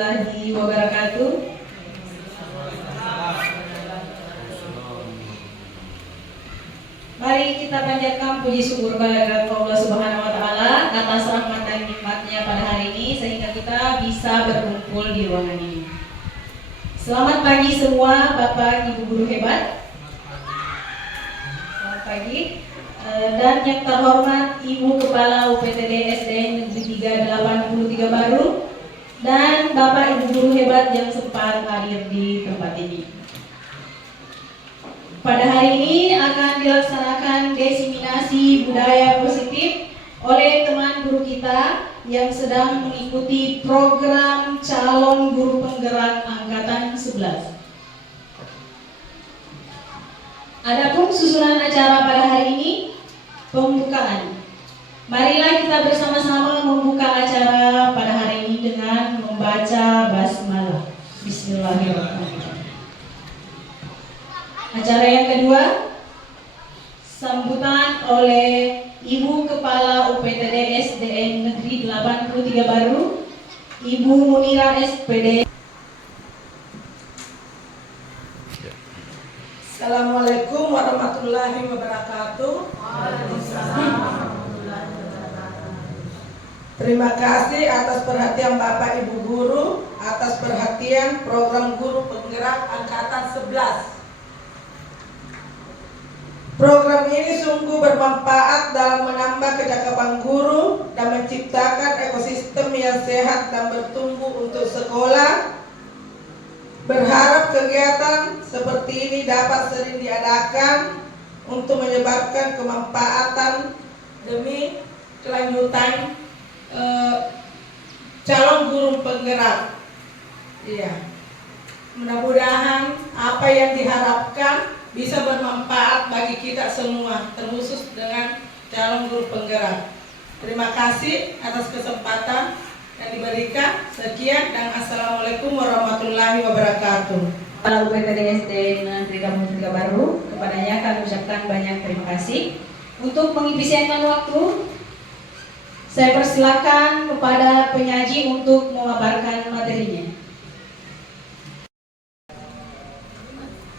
warahmatullahi wabarakatuh. Mari kita panjatkan puji syukur kehadirat Allah Subhanahu wa taala atas rahmat dan nikmatnya pada hari ini sehingga kita bisa berkumpul di ruangan ini. Selamat pagi semua Bapak Ibu guru hebat. Selamat pagi. Dan yang terhormat Ibu Kepala UPTD SDN Negeri 383 Baru dan Bapak Ibu guru hebat yang sempat hadir di tempat ini. Pada hari ini akan dilaksanakan diseminasi budaya positif oleh teman guru kita yang sedang mengikuti program calon guru penggerak angkatan 11. Adapun susunan acara pada hari ini pembukaan. Marilah kita bersama-sama membuka acara pada hari ini dengan membaca basmalah. Bismillahirrahmanirrahim. Acara yang kedua, sambutan oleh Ibu Kepala UPTD SDN Negeri 83 Baru, Ibu Munira SPD. Assalamualaikum warahmatullahi wabarakatuh. Terima kasih atas perhatian Bapak Ibu Guru, atas perhatian program guru penggerak angkatan 11. Program ini sungguh bermanfaat dalam menambah kecakapan guru dan menciptakan ekosistem yang sehat dan bertumbuh untuk sekolah. Berharap kegiatan seperti ini dapat sering diadakan untuk menyebabkan kemanfaatan demi kelanjutan calon guru penggerak. Iya. Mudah-mudahan apa yang diharapkan bisa bermanfaat bagi kita semua, terkhusus dengan calon guru penggerak. Terima kasih atas kesempatan yang diberikan. Sekian dan assalamualaikum warahmatullahi wabarakatuh. Kepala UPTD SDN Negeri 83 Baru, kepadanya kami ucapkan banyak terima kasih. Untuk mengefisienkan waktu, saya persilakan kepada penyaji untuk memaparkan materinya.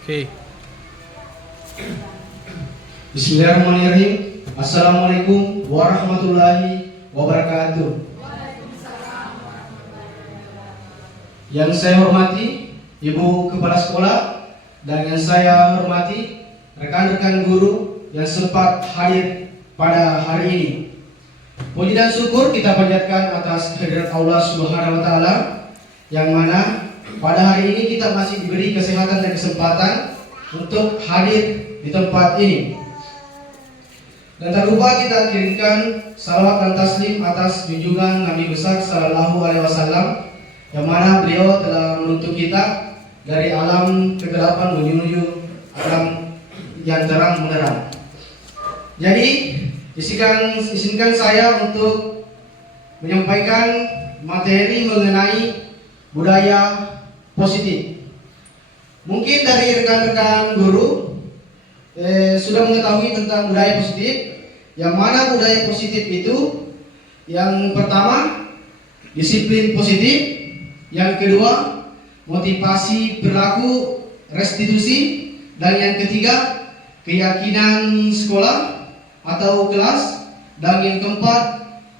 Oke. Bismillahirrahmanirrahim. Assalamualaikum warahmatullahi wabarakatuh. Yang saya hormati Ibu Kepala Sekolah dan yang saya hormati rekan-rekan guru yang sempat hadir pada hari ini. Puji dan syukur kita panjatkan atas kehadirat Allah Subhanahu wa taala yang mana pada hari ini kita masih diberi kesehatan dan kesempatan untuk hadir di tempat ini. Dan tak lupa kita kirimkan salawat dan taslim atas junjungan Nabi besar sallallahu alaihi wasallam yang mana beliau telah menuntut kita dari alam kegelapan menuju alam yang terang benderang. Jadi izinkan saya untuk menyampaikan materi mengenai budaya positif. Mungkin dari rekan-rekan guru sudah mengetahui tentang budaya positif. Yang mana budaya positif itu? Yang pertama, disiplin positif. Yang kedua, motivasi perilaku restitusi. Dan yang ketiga, keyakinan sekolah atau kelas. Dan yang keempat,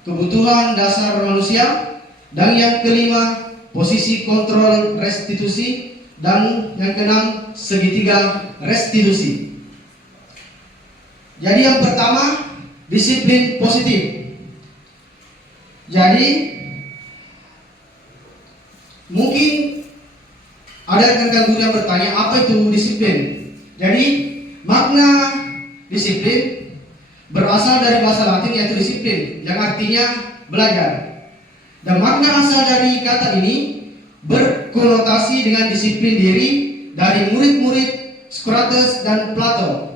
kebutuhan dasar manusia. Dan yang kelima, posisi kontrol restitusi. Dan yang keenam, segitiga restitusi. Jadi yang pertama, disiplin positif. Jadi mungkin ada rekan-rekan guru yang bertanya, apa itu disiplin? Jadi makna disiplin berasal dari bahasa Latin yaitu disiplin, yang artinya belajar. Dan makna asal dari kata ini berkonotasi dengan disiplin diri dari murid-murid Socrates dan Plato.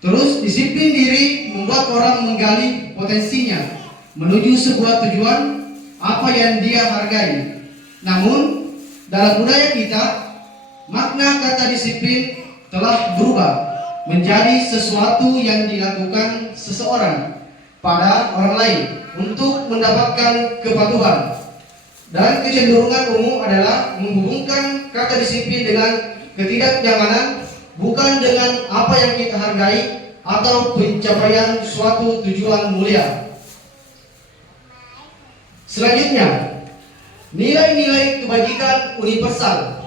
Terus disiplin diri membuat orang menggali potensinya menuju sebuah tujuan apa yang dia hargai. Namun dalam budaya kita, makna kata disiplin telah berubah menjadi sesuatu yang dilakukan seseorang pada orang lain untuk mendapatkan kepatuhan. Dan kecenderungan umum adalah menghubungkan kata disiplin dengan ketidaknyamanan, bukan dengan apa yang kita hargai atau pencapaian suatu tujuan mulia. Selanjutnya, nilai-nilai kebajikan universal.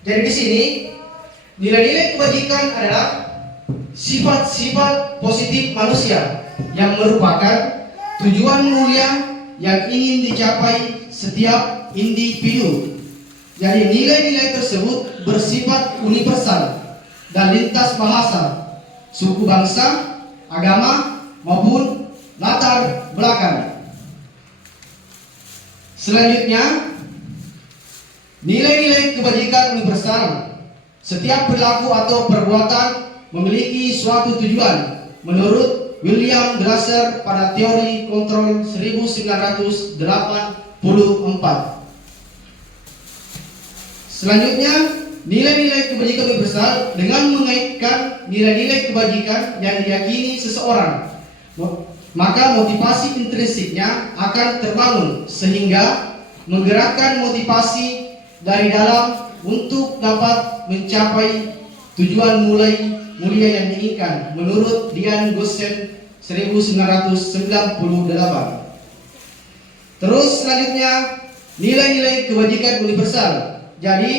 Jadi di sini nilai-nilai kebajikan adalah sifat-sifat positif manusia yang merupakan tujuan mulia yang ingin dicapai setiap individu. Jadi nilai-nilai tersebut bersifat universal dan lintas bahasa, suku bangsa, agama maupun latar belakang. Selanjutnya, nilai-nilai kebajikan universal. Setiap perilaku atau perbuatan memiliki suatu tujuan menurut William Glasser pada teori kontrol 1984. Selanjutnya, nilai-nilai kebajikan universal dengan mengaitkan nilai-nilai kebajikan yang diyakini seseorang, maka motivasi intrinsiknya akan terbangun sehingga menggerakkan motivasi dari dalam untuk dapat mencapai tujuan mulia yang diinginkan menurut Dian Gossen 1998. Terus selanjutnya, nilai-nilai kebajikan universal. Jadi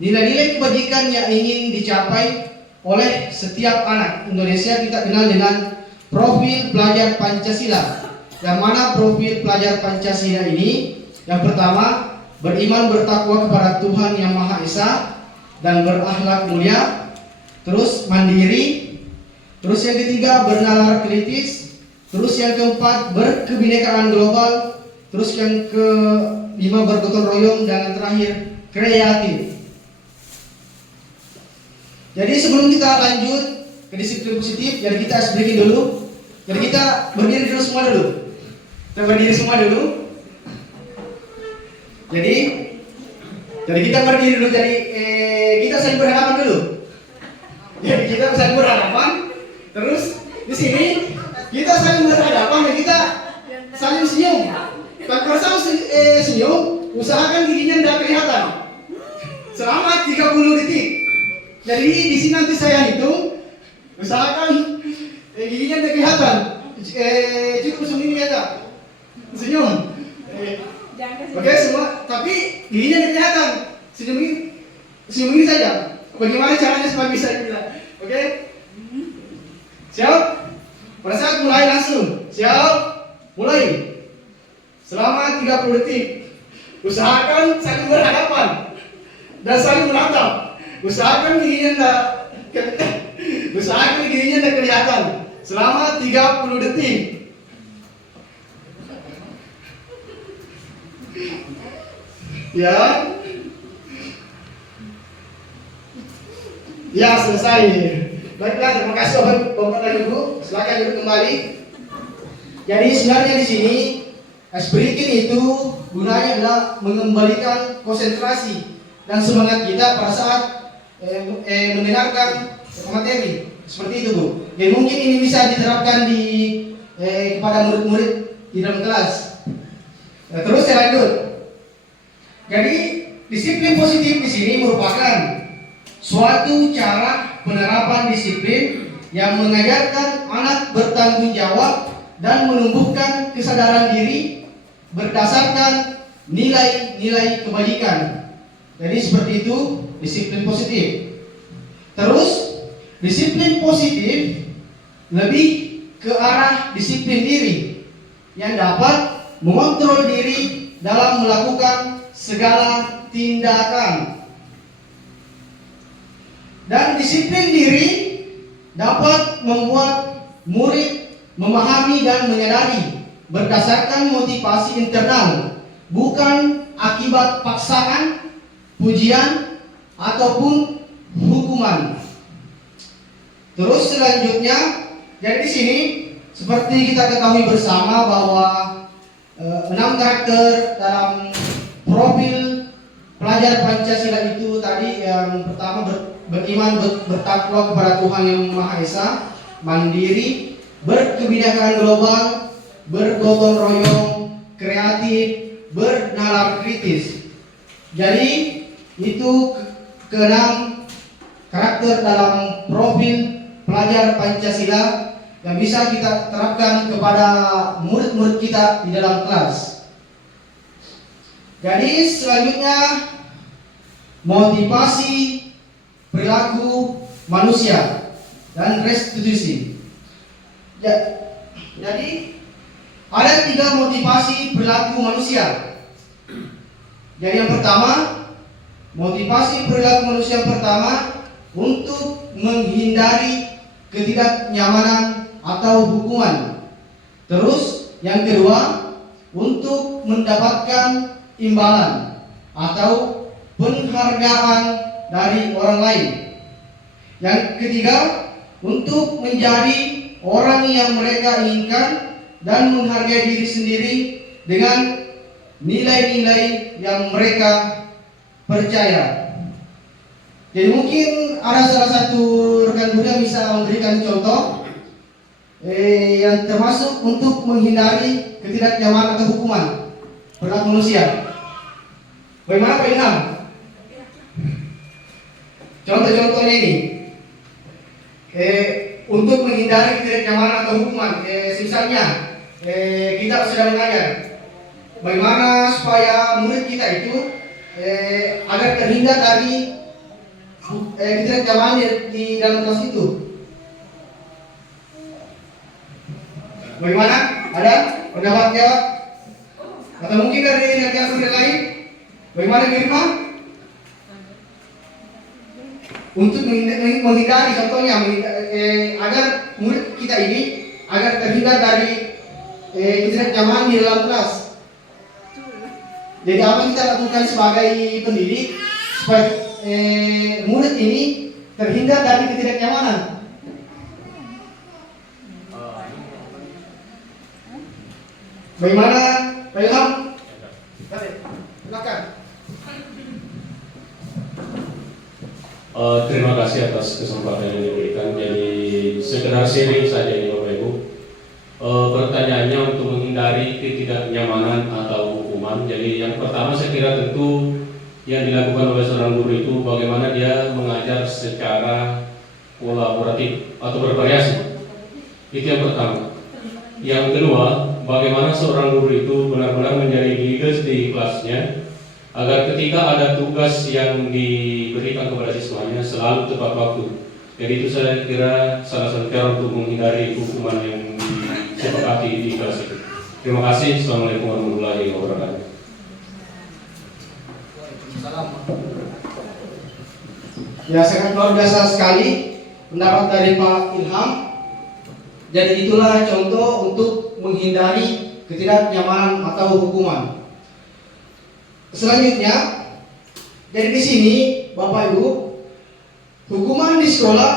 nilai-nilai kebajikan yang ingin dicapai oleh setiap anak Indonesia kita kenal dengan profil pelajar Pancasila. Yang mana profil pelajar Pancasila ini, yang pertama, beriman bertakwa kepada Tuhan Yang Maha Esa dan berakhlak mulia. Terus mandiri. Terus yang ketiga, bernalar kritis. Terus yang keempat, berkebinekaan global. Terus yang kelima, bergotong royong. Dan yang terakhir, kreatif. Jadi sebelum kita lanjut ke disiplin positif, jadi kita harus breaking dulu. Jadi kita berdiri dulu semua dulu. Kita berdiri semua dulu. Jadi kita berdiri dulu. Jadi kita saling berhadapan dulu. Jadi kita saling berhadapan. Terus di sini kita saling berhadapan dan kita saling senyum. Kalau senyum, usahakan giginya tidak kelihatan selama 30 detik. Jadi di sini nanti saya hitung, usahakan giginya tidak kelihatan. Cukup senyum aja, senyum. Oke semua, tapi giginya tidak kelihatan. Senyum ini saja. Bagaimana caranya supaya bisa bilang? Oke? Siap? Pada saat mulai langsung. Siap? Mulai. Selama 30 detik. Usahakan saling berhadapan dan saling menatap. Usahakan giginya tidak kelihatan selama 30 detik. Ya. Ya, selesai. Baiklah, terima kasih Bapak dan Ibu. Silakan duduk kembali. Jadi sebenarnya di sini speaking itu gunanya adalah mengembalikan konsentrasi dan semangat kita pada saat mendengarkan materi. Seperti itu, Bu. Jadi mungkin ini bisa diterapkan kepada murid-murid di dalam kelas. Terus saya lanjut. Jadi disiplin positif di sini merupakan suatu cara penerapan disiplin yang mengajarkan anak bertanggung jawab dan menumbuhkan kesadaran diri berdasarkan nilai-nilai kebajikan. Jadi seperti itu disiplin positif. Terus disiplin positif lebih ke arah disiplin diri yang dapat mengontrol diri dalam melakukan segala tindakan. Dan disiplin diri dapat membuat murid memahami dan menyadari berdasarkan motivasi internal, bukan akibat paksaan, pujian, ataupun hukuman. Terus selanjutnya, jadi di sini seperti kita ketahui bersama bahwa 6 karakter dalam profil pelajar Pancasila itu tadi yang pertama beriman bertakwa kepada Tuhan Yang Maha Esa, mandiri, berkebinekaan global, bergotong royong, kreatif, bernalar kritis. Jadi itu keenam karakter dalam profil pelajar Pancasila yang bisa kita terapkan kepada murid-murid kita di dalam kelas. Jadi selanjutnya motivasi perilaku manusia dan restitusi. Jadi ada 3 motivasi perilaku manusia. Jadi yang pertama, motivasi perilaku manusia pertama untuk menghindari ketidaknyamanan atau hukuman. Terus yang kedua, untuk mendapatkan imbalan atau penghargaan dari orang lain. Yang ketiga, untuk menjadi orang yang mereka inginkan dan menghargai diri sendiri dengan nilai-nilai yang mereka percaya. Jadi mungkin ada salah satu rekan Buddha bisa memberikan contoh yang termasuk untuk menghindari ketidaknyamanan atau hukuman perilaku manusia. Bagaimana Pak Ilham? Contoh-contohnya ini. Untuk menghindari ketidaknyamanan atau hukuman, misalnya kita sedang mengajar, bagaimana supaya murid kita itu agar terhindar dari ketidaknyamanan di dalam kelas itu. Bagaimana? Ada pendapat jawab? Atau mungkin dari rekan murid lain? Bagaimana Girma? Untuk menghindari, contohnya agar murid kita ini agar terhindar dari ketidaknyamanan di dalam kelas. Jadi apa yang kita lakukan sebagai pendidik supaya murid ini terhindar dari ketidaknyamanan? Bagaimana Pak Ilham? Silakan. Terima kasih atas kesempatan yang diberikan. Jadi sekedar sharing saja ini Bapak Ibu. Pertanyaannya untuk menghindari ketidaknyamanan atau hukuman. Jadi yang pertama saya kira tentu yang dilakukan oleh seorang guru itu bagaimana dia mengajar secara kolaboratif atau bervariasi. Itu yang pertama. Yang kedua, bagaimana seorang guru itu benar-benar menjadi leaders di kelasnya, agar ketika ada tugas yang diberikan kepada siswanya selalu tepat waktu. Jadi itu saya kira salah satu cara untuk menghindari hukuman yang disepakati di kelas itu. Terima kasih. Assalamualaikum warahmatullahi wabarakatuh. Ya, sangat luar biasa sekali pendapat dari Pak Ilham. Jadi itulah contoh untuk menghindari ketidaknyamanan atau hukuman. Selanjutnya, dari di sini Bapak Ibu, hukuman di sekolah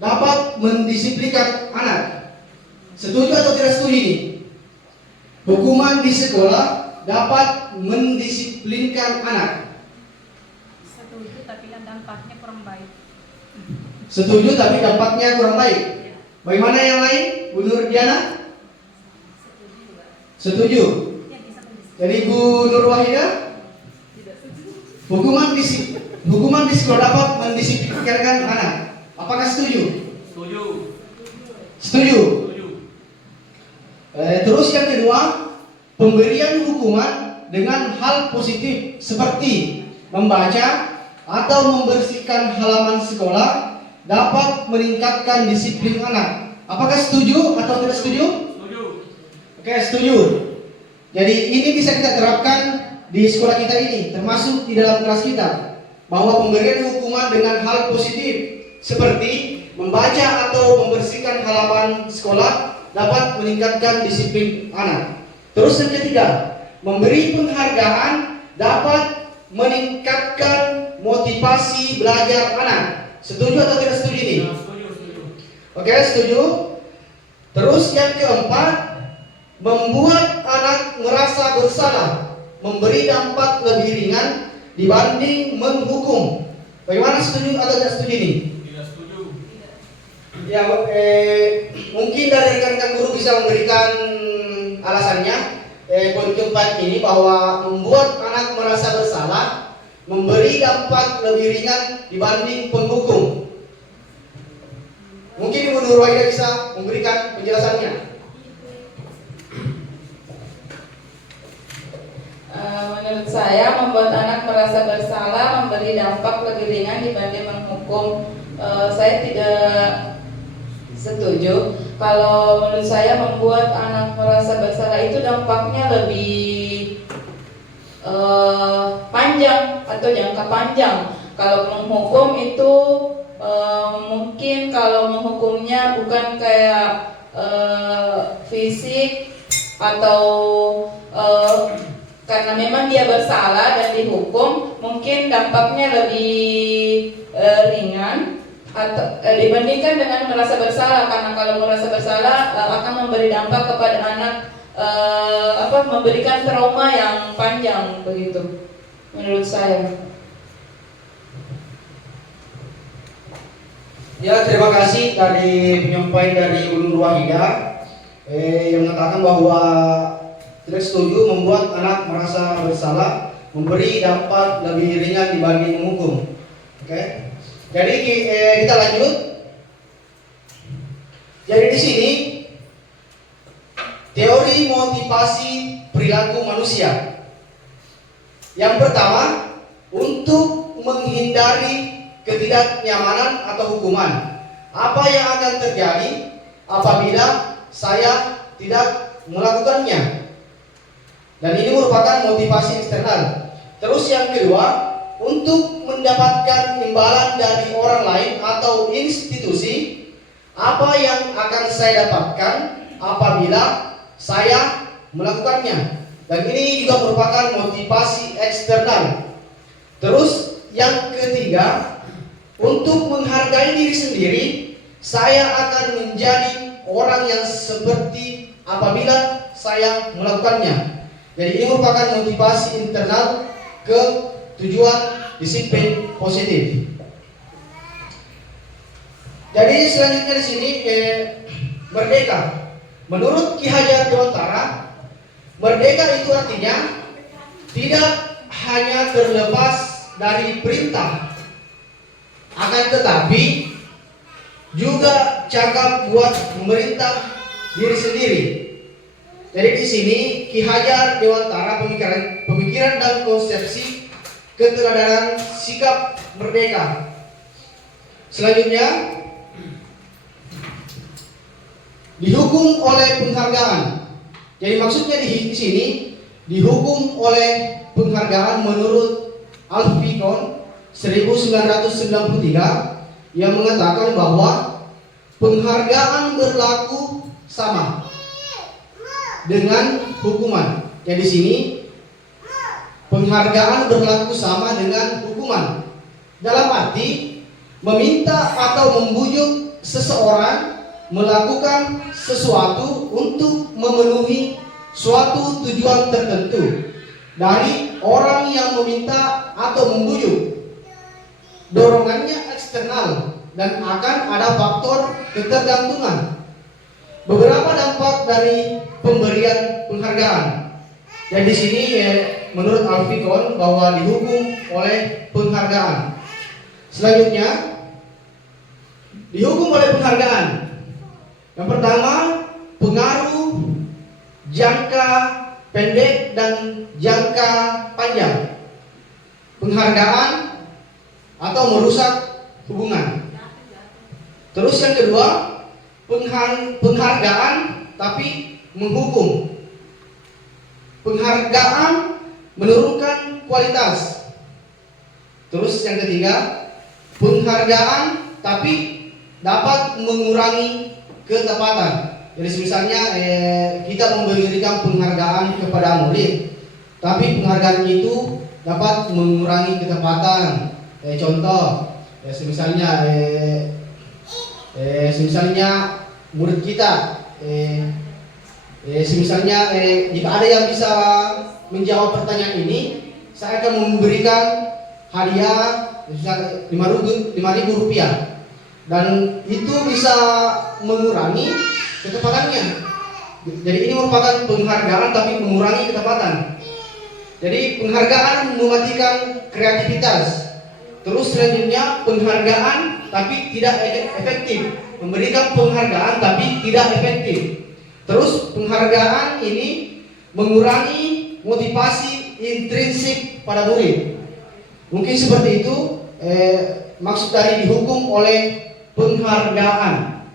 dapat mendisiplinkan anak. Setuju atau tidak setuju ini? Hukuman di sekolah dapat mendisiplinkan anak. Setuju, tapi dampaknya kurang baik. Setuju tapi dampaknya kurang baik. Bagaimana yang lain? Bu Nur Diana? Setuju. Jadi Bu Nur Wahida? Hukuman di sekolah dapat mendisiplinkan anak. Apakah setuju? Setuju. Setuju. Terus yang kedua, pemberian hukuman dengan hal positif seperti membaca atau membersihkan halaman sekolah dapat meningkatkan disiplin anak. Apakah setuju atau tidak setuju? Setuju. Oke, setuju. Jadi ini bisa kita terapkan di sekolah kita ini, termasuk di dalam kelas kita, bahwa pemberian hukuman dengan hal positif seperti membaca atau membersihkan halaman sekolah dapat meningkatkan disiplin anak. Terus yang ketiga, memberi penghargaan dapat meningkatkan motivasi belajar anak. Setuju atau tidak setuju ini? Setuju. Oke, setuju. Terus yang keempat, membuat anak merasa bersalah, memberi dampak lebih ringan dibanding menghukum. Bagaimana, setuju atau tidak setuju ini? Tidak setuju. Ya, mungkin dari rekan-rekan guru bisa memberikan alasannya. poin keempat ini bahwa membuat anak merasa bersalah memberi dampak lebih ringan dibanding penghukum. Mungkin Ibu Nur Wahida bisa memberikan penjelasannya. Menurut saya membuat anak merasa bersalah memberi dampak lebih ringan dibanding menghukum. Saya tidak setuju. Kalau menurut saya membuat anak merasa bersalah itu dampaknya lebih panjang atau jangka panjang. Kalau menghukum itu mungkin kalau menghukumnya bukan kayak fisik atau karena memang dia bersalah dan dihukum, mungkin dampaknya lebih ringan atau dibandingkan dengan merasa bersalah. Karena kalau merasa bersalah akan memberi dampak kepada anak, memberikan trauma yang panjang begitu, menurut saya. Ya, terima kasih dari penyampaian dari Ibu Nur Wahida yang mengatakan bahwa tidak setuju membuat anak merasa bersalah memberi dampak lebih ringan dibanding menghukum. Oke. Jadi kita lanjut. Jadi di sini teori motivasi perilaku manusia. Yang pertama, untuk menghindari ketidaknyamanan atau hukuman. Apa yang akan terjadi apabila saya tidak melakukannya? Dan ini merupakan motivasi eksternal. Terus yang kedua, untuk mendapatkan imbalan dari orang lain atau institusi, apa yang akan saya dapatkan apabila saya melakukannya. Dan ini juga merupakan motivasi eksternal. Terus yang ketiga, untuk menghargai diri sendiri, saya akan menjadi orang yang seperti apabila saya melakukannya. Jadi ini merupakan motivasi internal ke tujuan disiplin positif. Jadi selanjutnya di sini merdeka. Menurut Ki Hajar Dewantara, merdeka itu artinya tidak hanya terlepas dari perintah, akan tetapi juga cakap buat memerintah diri sendiri. Jadi di sini Ki Hajar Dewantara pemikiran dan konsepsi keteladanan sikap merdeka. Selanjutnya, dihukum oleh penghargaan. Jadi maksudnya di sini dihukum oleh penghargaan menurut Alfikon 1993 yang mengatakan bahwa penghargaan berlaku sama dengan hukuman. Jadi di sini penghargaan berlaku sama dengan hukuman. Dalam arti meminta atau membujuk seseorang melakukan sesuatu untuk memenuhi suatu tujuan tertentu dari orang yang meminta atau membujuk. Dorongannya eksternal dan akan ada faktor ketergantungan. Beberapa dampak dari pemberian penghargaan. Dan di sini menurut Alfikon bahwa dihukum oleh penghargaan. Selanjutnya, dihukum oleh penghargaan. Yang pertama, pengaruh jangka pendek dan jangka panjang. Penghargaan atau merusak hubungan. Terus yang kedua, penghargaan tapi menghukum. Penghargaan menurunkan kualitas. Terus yang ketiga, penghargaan tapi dapat mengurangi ketepatan. Jadi misalnya kita memberikan penghargaan kepada murid, tapi penghargaan itu dapat mengurangi ketepatan. Contoh, misalnya murid kita, jika ada yang bisa menjawab pertanyaan ini, saya akan memberikan hadiah Rp5.000 dan itu bisa mengurangi ketepatannya. Jadi ini merupakan penghargaan tapi mengurangi ketepatan. Jadi penghargaan mematikan kreativitas. Terus selanjutnya penghargaan tapi tidak efektif. Memberikan penghargaan tapi tidak efektif. Terus penghargaan ini mengurangi motivasi intrinsik pada murid. Mungkin seperti itu maksud dari dihukum oleh penghargaan.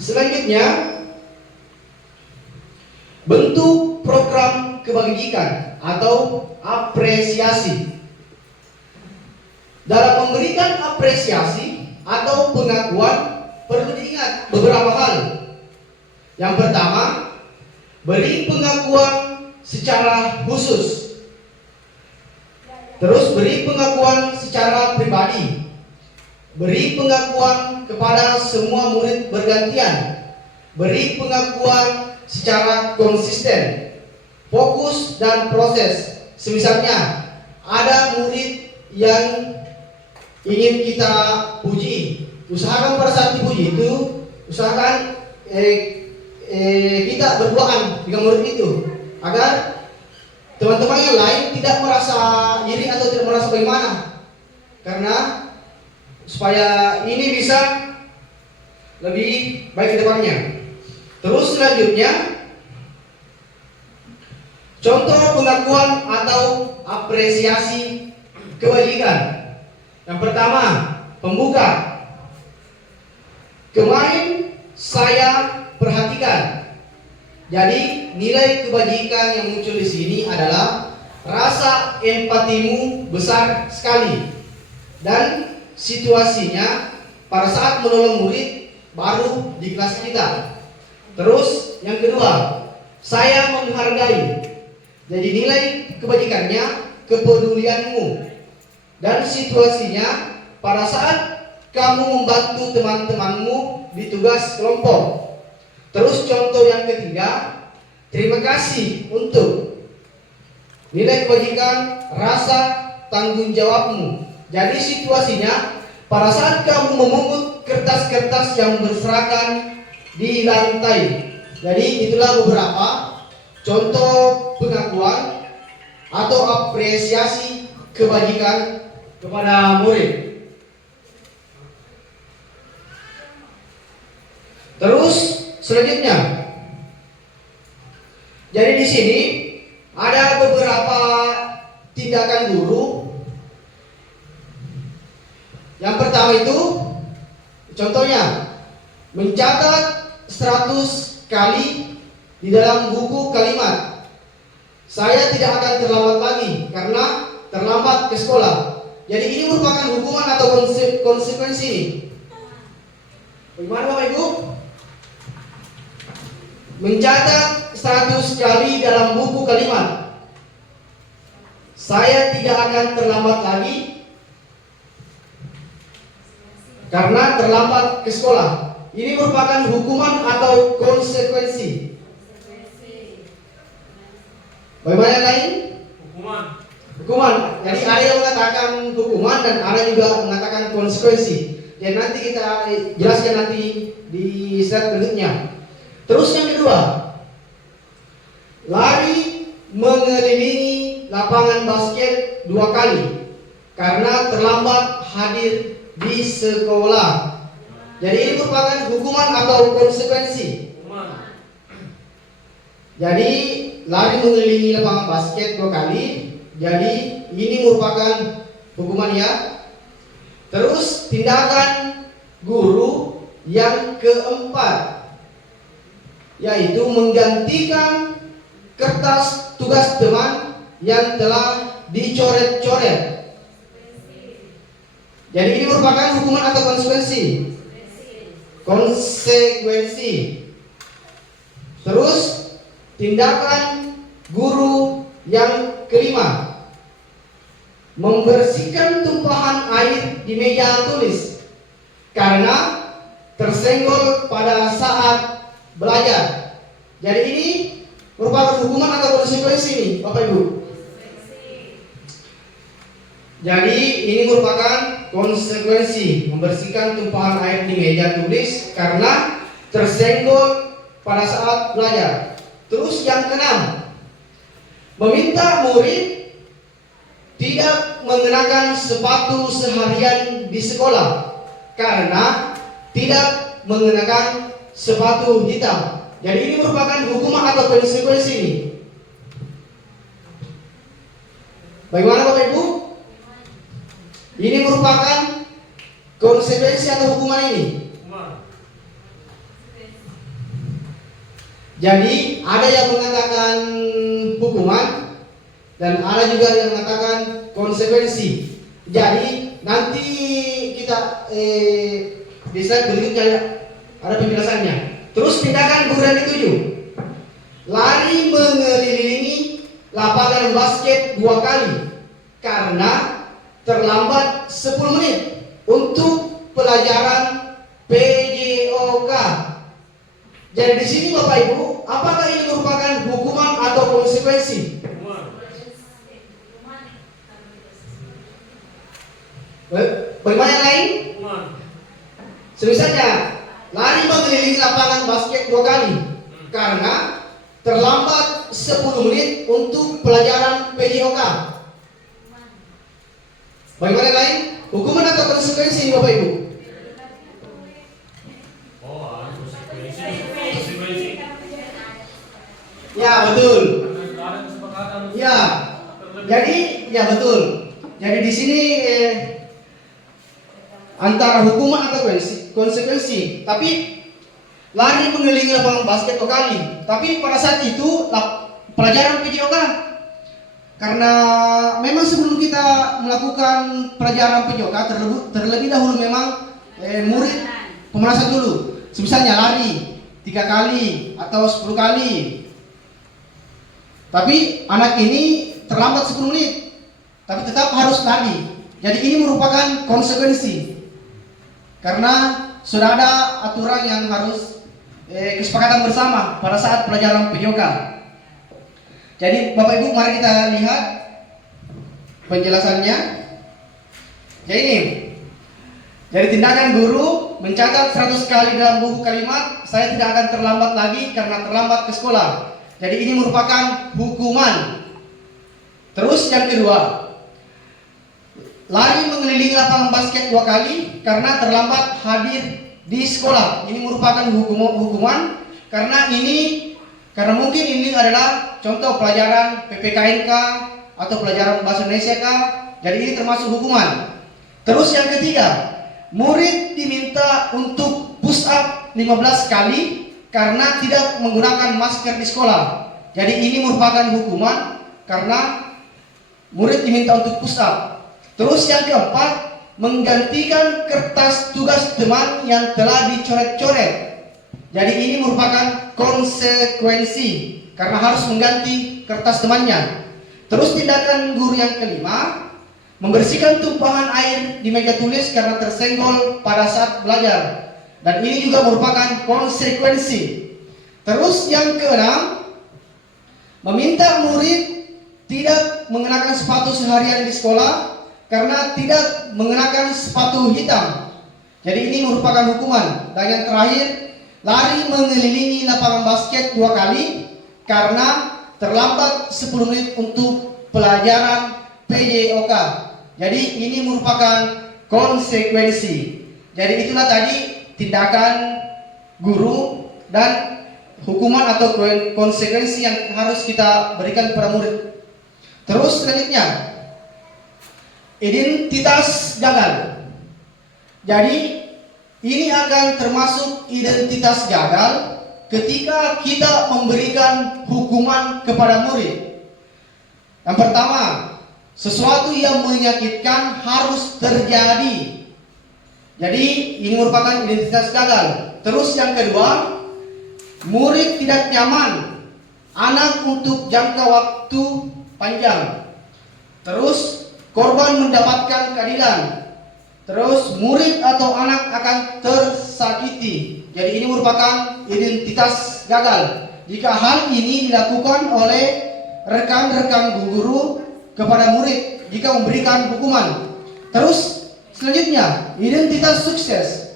Selanjutnya bentuk program kebajikan atau apresiasi. Dalam memberikan apresiasi atau pengakuan perlu diingat beberapa hal. Yang pertama, beri pengakuan secara khusus. Terus beri pengakuan secara pribadi. Beri pengakuan kepada semua murid bergantian. Beri pengakuan secara konsisten. Fokus dan proses. Semisalnya ada murid yang ingin kita puji, usahakan pada saat dipuji itu, usahakan kita berdoaan dengan murid itu agar teman-teman yang lain tidak merasa iri atau tidak merasa bagaimana, karena supaya ini bisa lebih baik ke depannya. Terus selanjutnya, contoh pengakuan atau apresiasi kebajikan. Yang pertama, pembuka. Kemarin saya perhatikan. Jadi nilai kebajikan yang muncul di sini adalah rasa empatimu besar sekali dan situasinya pada saat menolong murid baru di kelas kita. Terus yang kedua, saya menghargai. Jadi nilai kebajikannya kepedulianmu dan situasinya pada saat kamu membantu teman-temanmu di tugas kelompok. Terus contoh yang ketiga, terima kasih untuk nilai kebajikan rasa tanggung jawabmu. Jadi situasinya pada saat kamu memungut kertas-kertas yang berserakan di lantai. Jadi itulah beberapa contoh pengakuan atau apresiasi kebajikan kepada murid. Terus selanjutnya, jadi di sini ada beberapa tindakan guru. Yang pertama itu, contohnya mencatat 100 kali di dalam buku kalimat. Saya tidak akan terlambat lagi karena terlambat ke sekolah. Jadi ini merupakan hukuman atau konsekuensi. Bagaimana Bapak Ibu? Mencatat 100 kali dalam buku kalimat. Saya tidak akan terlambat lagi karena terlambat ke sekolah. Ini merupakan hukuman atau konsekuensi. Bagaimana yang lain? Hukuman. Jadi ada yang mengatakan hukuman dan ada juga mengatakan konsekuensi. Dan nanti kita jelaskan nanti di slide berikutnya. Terus yang kedua, lari mengelilingi lapangan basket 2 kali karena terlambat hadir di sekolah. Jadi ini merupakan hukuman atau konsekuensi. Jadi lari mengelilingi lapangan basket 2 kali. Jadi ini merupakan hukuman ya. Terus tindakan guru yang keempat, yaitu menggantikan kertas tugas teman yang telah dicoret-coret. Jadi ini merupakan hukuman atau konsekuensi? Konsekuensi. Terus tindakan guru yang kelima, membersihkan tumpahan air di meja tulis karena tersenggol pada saat belajar. Jadi ini merupakan hukuman atau konsekuensi nih Bapak Ibu. Jadi ini merupakan konsekuensi, membersihkan tumpahan air di meja tulis karena tersenggol pada saat belajar. Terus yang keenam, meminta murid tidak mengenakan sepatu seharian di sekolah karena tidak mengenakan sepatu hitam. Jadi ini merupakan hukuman atau konsekuensi ini. Bagaimana Bapak Ibu? Ini merupakan konsekuensi atau hukuman ini. Jadi ada yang mengatakan hukuman dan ada juga yang mengatakan konsekuensi. Jadi nanti kita di slide berikutnya ada penjelasannya. Terus tindakan guru yang ketujuh, lari mengelilingi lapangan basket 2 kali karena terlambat 10 menit untuk pelajaran PJOK. Jadi di sini Bapak Ibu, apakah ini merupakan hukuman atau konsekuensi? Bagaimana yang lain? Semisalnya lari mengelilingi lapangan basket 2 kali karena terlambat 10 menit untuk pelajaran PJOK. Bagaimana yang lain? Hukuman atau konsekuensi Bapak Ibu? Ya betul. Ya. Jadi ya betul. Jadi di sini antara hukuman atau konsekuensi. Tapi lari mengelilingi lapangan basket 2 kali. Tapi pada saat itu pelajaran PJOK. Karena memang sebelum kita melakukan pelajaran PJOK terlebih dahulu memang murid pemanasan dulu. Misalnya lari 3 kali atau 10 kali. Tapi anak ini terlambat 10 menit. Tapi tetap harus lari. Jadi ini merupakan konsekuensi. Karena sudah ada aturan yang harus kesepakatan bersama pada saat pelajaran PJOK. Jadi Bapak Ibu mari kita lihat penjelasannya. Jadi ini. Jadi tindakan guru mencatat 100 kali dalam buku kalimat, saya tidak akan terlambat lagi karena terlambat ke sekolah. Jadi ini merupakan hukuman. Terus yang kedua, lari mengelilingi lapangan basket 2 kali karena terlambat hadir di sekolah. Ini merupakan hukuman karena mungkin ini adalah contoh pelajaran PPKNK atau pelajaran bahasa Indonesia K. Jadi ini termasuk hukuman. Terus yang ketiga, murid diminta untuk push up 15 kali karena tidak menggunakan masker di sekolah. Jadi ini merupakan hukuman karena murid diminta untuk push up. Terus yang keempat, menggantikan kertas tugas teman yang telah dicoret-coret. Jadi ini merupakan konsekuensi karena harus mengganti kertas temannya. Terus tindakan guru yang kelima, membersihkan tumpahan air di meja tulis karena tersenggol pada saat belajar. Dan ini juga merupakan konsekuensi. Terus yang keenam, meminta murid tidak mengenakan sepatu seharian di sekolah karena tidak mengenakan sepatu hitam. Jadi ini merupakan hukuman. Dan yang terakhir, lari mengelilingi lapangan basket 2 kali karena terlambat 10 menit untuk pelajaran PJOK. Jadi ini merupakan konsekuensi. Jadi itulah tadi tindakan guru dan hukuman atau konsekuensi yang harus kita berikan kepada murid. Terus selanjutnya, identitas gagal. Jadi ini akan termasuk identitas gagal ketika kita memberikan hukuman kepada murid. Yang pertama, sesuatu yang menyakitkan harus terjadi. Jadi ini merupakan identitas gagal. Terus yang kedua, murid tidak nyaman anak untuk jangka waktu panjang. Terus korban mendapatkan keadilan. Terus murid atau anak akan tersakiti. Jadi ini merupakan identitas gagal. Jika hal ini dilakukan oleh rekan-rekan guru kepada murid jika memberikan hukuman. Terus selanjutnya, identitas sukses.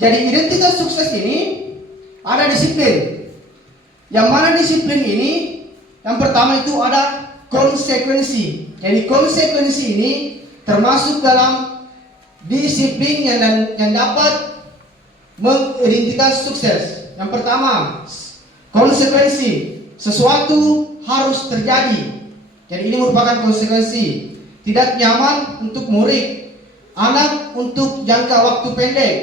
Jadi identitas sukses ini ada disiplin. Yang mana disiplin ini, yang pertama itu ada konsekuensi. Jadi konsekuensi ini termasuk dalam disiplin yang dapat mengidentitas sukses. Yang pertama, konsekuensi. Sesuatu harus terjadi. Jadi ini merupakan konsekuensi. Tidak nyaman untuk murid, anak untuk jangka waktu pendek,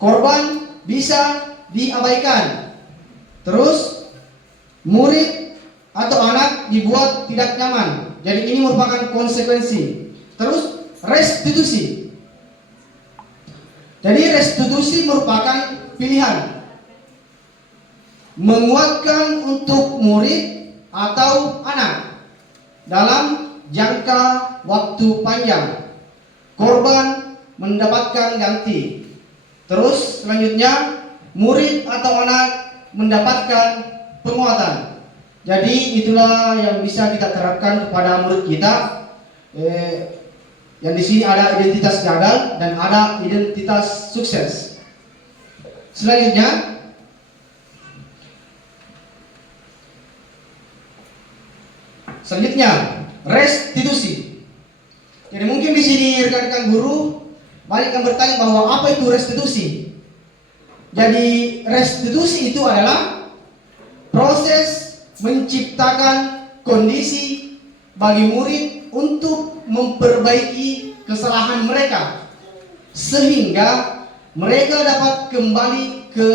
korban bisa diabaikan. Terus murid atau anak dibuat tidak nyaman. Jadi ini merupakan konsekuensi. Terus restitusi. Jadi restitusi merupakan pilihan. Menguatkan untuk murid atau anak dalam jangka waktu panjang. Korban mendapatkan ganti. Terus selanjutnya murid atau anak mendapatkan penguatan. Jadi itulah yang bisa kita terapkan kepada murid kita. Yang di sini ada identitas gagal dan ada identitas sukses. Selanjutnya, restitusi. Jadi mungkin di sini rekan-rekan guru banyak yang bertanya bahwa apa itu restitusi. Jadi restitusi itu adalah proses menciptakan kondisi bagi murid untuk memperbaiki kesalahan mereka sehingga mereka dapat kembali ke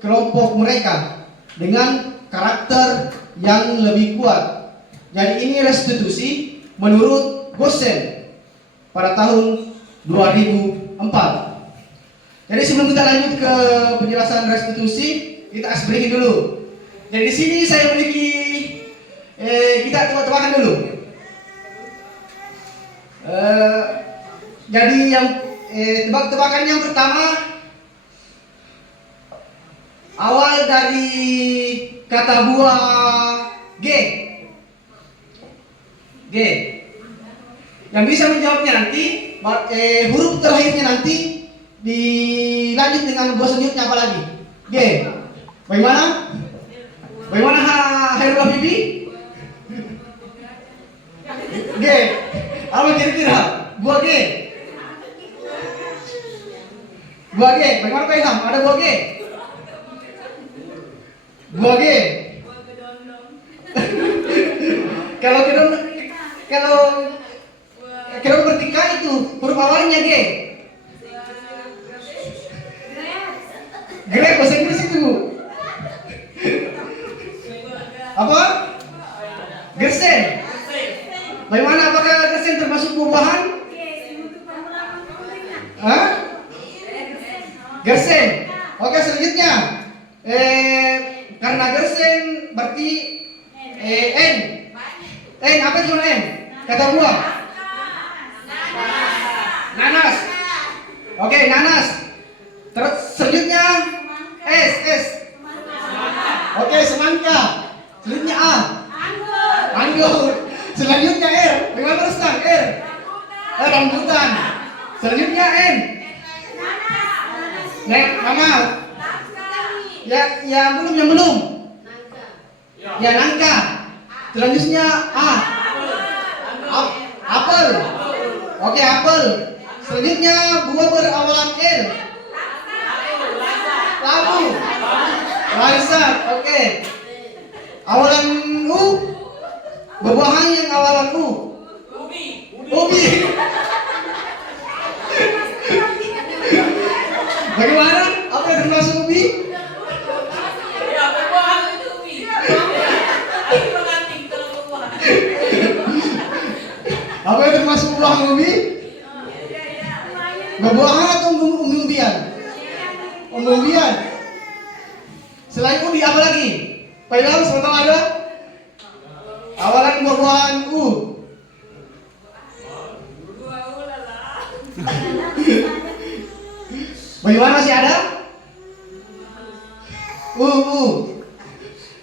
kelompok mereka dengan karakter yang lebih kuat. Jadi ini restitusi menurut Gosen pada tahun 2004. Jadi sebelum kita lanjut ke penjelasan restitusi, kita breaking dulu. Jadi di sini saya memiliki kita tebak-tebakan dulu. Jadi yang tebak-tebakan yang pertama awal dari kata buah G. Yang bisa menjawabnya nanti huruf terakhirnya nanti dilanjut dengan buah selanjutnya apa lagi? G. Bagaimana? Bagaimana Hairul Habibie? G. Apa kira-kira? Buah G. Buah G. Bagaimana Pak Ilham? Ada buah G? Buah G. Kalau bertiga itu huruf awalnya G. Grab bahasa Inggris itu Bu. Apa? Gersen. Bagaimana, apakah gersen termasuk buah-buahan? Hah? Gersen. Oke, selanjutnya. Karena gersen berarti N. N apa itu N? Kata buah. Nanas. Oke, nanas. Terus selanjutnya S. Oke, semangka. Selanjutnya A. Anggur. Selanjutnya R. Bagaimana terus Kang? R. Rambutan. Selanjutnya N. Nama. Yang belum. Ya, nangka. Selanjutnya A. Apel. Oke, apel. Selanjutnya buah berawalan L. Labu. Langsat. Oke. Awalan U. Buah-buahan yang awalan U. Ubi. Bagaimana? Apa yang termasuk ubi? Apa yang termasuk buah ubi? Buah-buahan atau umbi-umbian? Umbi-umbian. Selain ubi apa lagi? Pak Ilham sebentar ada? Awalan buah-buahan U. Bagaimana, masih ada?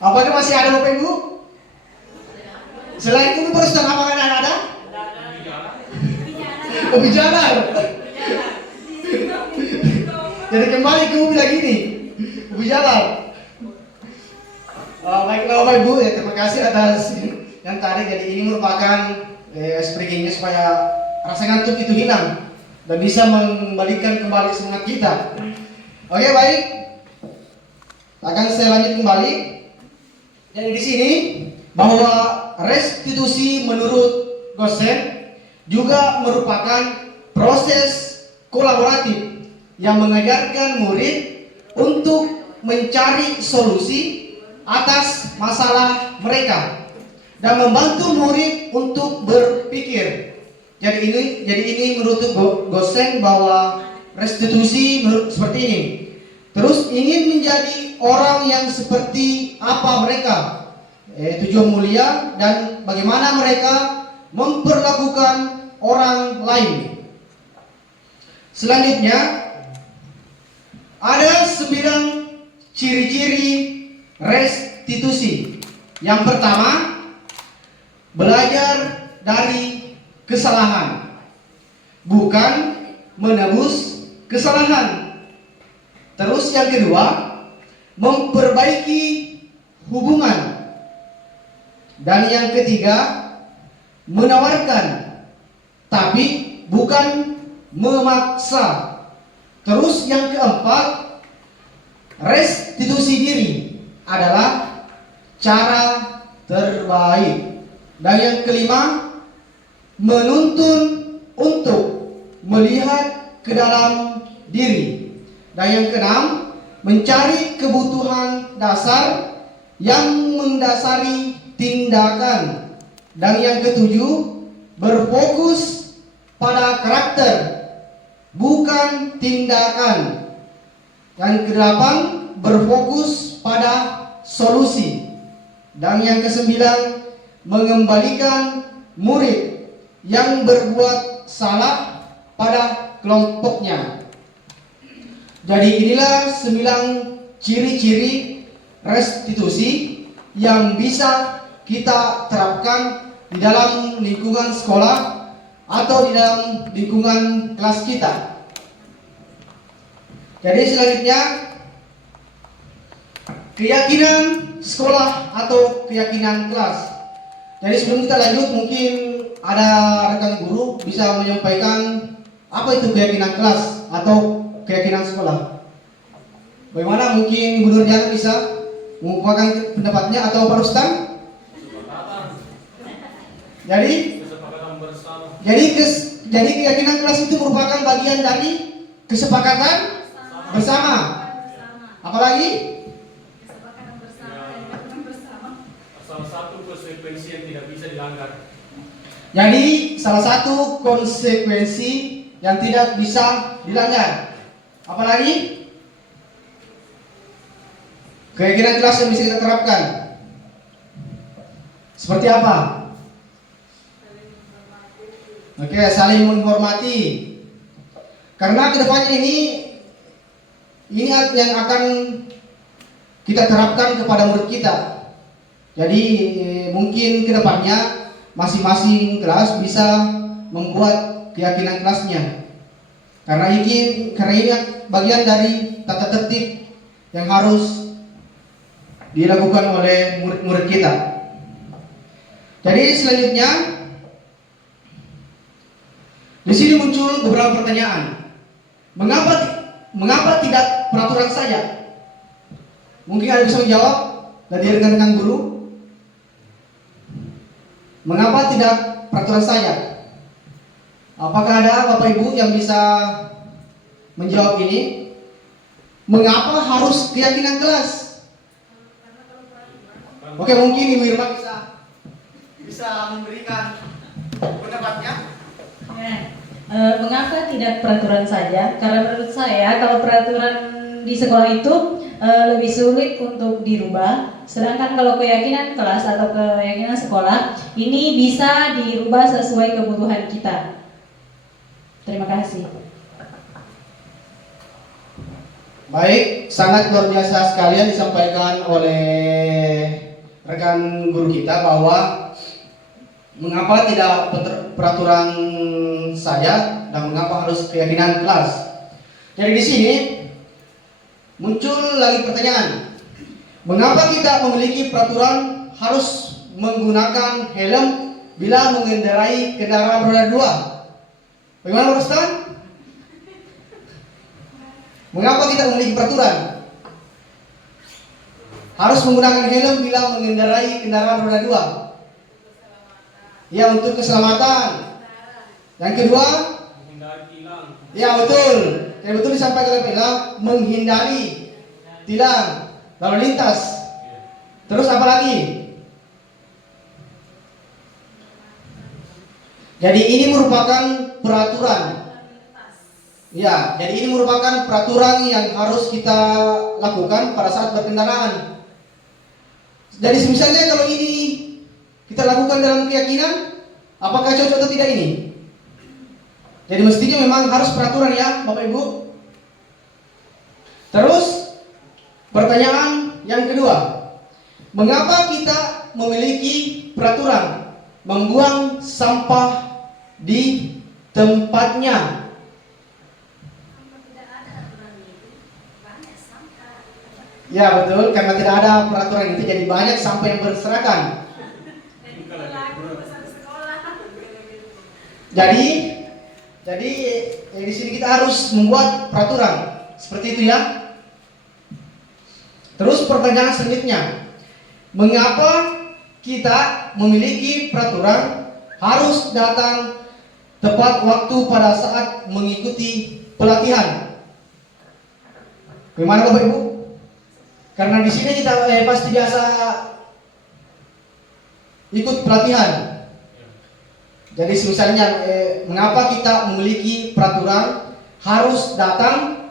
Apakah masih ada Bapak Ibu? Selain U terus dan apakah ada? Ubi jalar. Jadi kembali ke ubi lagi nih. Ubi jalar. Baiklah Bapak Ibu, ya, terima kasih atas yang tadi. Jadi ini merupakan speakingnya supaya rasa ngantuk itu hilang dan bisa mengembalikan kembali semangat kita. Oke, baik. Akan saya lanjut kembali. Jadi di sini bahwa restitusi menurut Gosen juga merupakan proses kolaboratif yang mengajarkan murid untuk mencari solusi atas masalah mereka dan membantu murid untuk berpikir. Jadi ini menurut Gosen bahwa restitusi seperti ini. Terus ingin menjadi orang yang seperti apa mereka, tujuan mulia dan bagaimana mereka memperlakukan orang lain. Selanjutnya ada 9 ciri-ciri restitusi. Yang pertama, belajar dari kesalahan, bukan menebus kesalahan. Terus yang kedua, memperbaiki hubungan. Dan yang ketiga, menawarkan tapi bukan memaksa. Terus yang keempat, restitusi diri adalah cara terbaik. Dan yang kelima, menuntun untuk melihat ke dalam diri. Dan yang keenam, mencari kebutuhan dasar yang mendasari tindakan. Dan yang ketujuh, berfokus pada karakter, bukan tindakan. Yang kedelapan, berfokus pada solusi. Dan yang kesembilan, mengembalikan murid yang berbuat salah pada kelompoknya. Jadi inilah 9 ciri-ciri restitusi yang bisa kita terapkan di dalam lingkungan sekolah atau di dalam lingkungan kelas kita. Jadi selanjutnya, keyakinan sekolah atau keyakinan kelas. Jadi sebelum kita lanjut, mungkin ada rekan guru bisa menyampaikan apa itu keyakinan kelas atau keyakinan sekolah. Bagaimana, mungkin Bu Nurjana bisa mengungkapkan pendapatnya atau Pak Rustam? Jadi keyakinan kelas itu merupakan bagian dari kesepakatan bersama. Apalagi? Kesepakatan bersama dan keyakinan bersama. Salah satu konsekuensi yang tidak bisa dilanggar. Jadi salah satu konsekuensi yang tidak bisa dilanggar. Apalagi? Keyakinan kelas yang bisa kita terapkan. Seperti apa? Oke, saling menghormati. Karena kedepannya ini yang akan kita terapkan kepada murid kita. Jadi mungkin kedepannya masing-masing kelas bisa membuat keyakinan kelasnya. Karena ini bagian dari tata tertib yang harus dilakukan oleh murid-murid kita. Jadi selanjutnya, di sini muncul beberapa pertanyaan. Mengapa tidak peraturan saja? Mungkin ada bisa menjawab dari rekan-rekan guru. Mengapa tidak peraturan saja? Apakah ada Bapak Ibu yang bisa menjawab ini? Mengapa harus keyakinan kelas? Oke, mungkin Ibu Irma bisa memberikan pendapatnya. Mengapa tidak peraturan saja? Karena menurut saya kalau peraturan di sekolah itu lebih sulit untuk dirubah. Sedangkan kalau keyakinan kelas atau keyakinan sekolah ini bisa dirubah sesuai kebutuhan kita. Terima kasih. Baik, sangat luar biasa sekalian disampaikan oleh rekan guru kita bahwa mengapa tidak peraturan saja dan mengapa harus keyakinan kelas. Jadi di sini muncul lagi pertanyaan, Mengapa kita memiliki peraturan harus menggunakan helm bila mengendarai kendaraan roda 2? Bagaimana Pak Ustaz? Mengapa kita memiliki peraturan harus menggunakan helm bila mengendarai kendaraan roda 2? Ya, untuk keselamatan. Yang kedua, menghindari tilang. ya betul. Yang betul disampaikan oleh Pak Ilham, menghindari tilang lalu lintas. Terus apa lagi? Jadi ini merupakan peraturan. Ya, jadi ini merupakan peraturan yang harus kita lakukan pada saat berkendaraan. Jadi misalnya kalau ini kita lakukan dalam keyakinan, apakah cocok atau tidak ini? Jadi mestinya memang harus peraturan ya, Bapak Ibu. Terus pertanyaan yang kedua, mengapa kita memiliki peraturan membuang sampah di tempatnya? Tidak ada aturan itu, banyak sampah. Ya betul, karena tidak ada peraturan itu jadi banyak sampah yang berserakan. Lagu pesan sekolah. Jadi di sini kita harus membuat peraturan seperti itu ya. Terus pertanyaan selanjutnya, mengapa kita memiliki peraturan harus datang tepat waktu pada saat mengikuti pelatihan? Bagaimana Bapak Ibu? Karena di sini kita pasti biasa ikut pelatihan. Jadi misalnya mengapa kita memiliki peraturan harus datang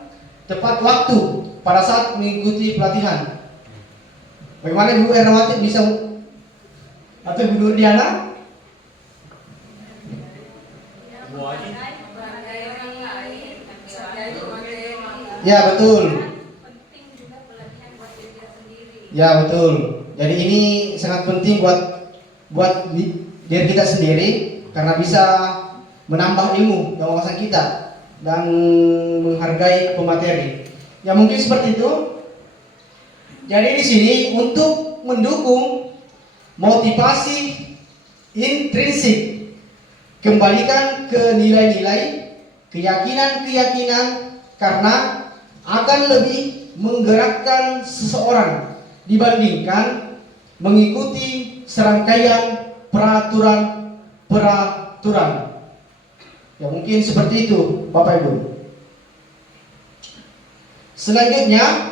tepat waktu pada saat mengikuti pelatihan? Bagaimana Ibu Ernawati bisa atau Ibu Nur Diana? Ya betul. Penting juga pelatihan buat diri sendiri. Ya betul. Jadi ini sangat penting buat diri kita sendiri karena bisa menambah ilmu dan wawasan kita dan menghargai pemateri. Ya mungkin seperti itu. Jadi di sini untuk mendukung motivasi intrinsik, kembalikan ke nilai-nilai, keyakinan-keyakinan karena akan lebih menggerakkan seseorang dibandingkan mengikuti serangkaian peraturan. Ya mungkin seperti itu Bapak Ibu. Selanjutnya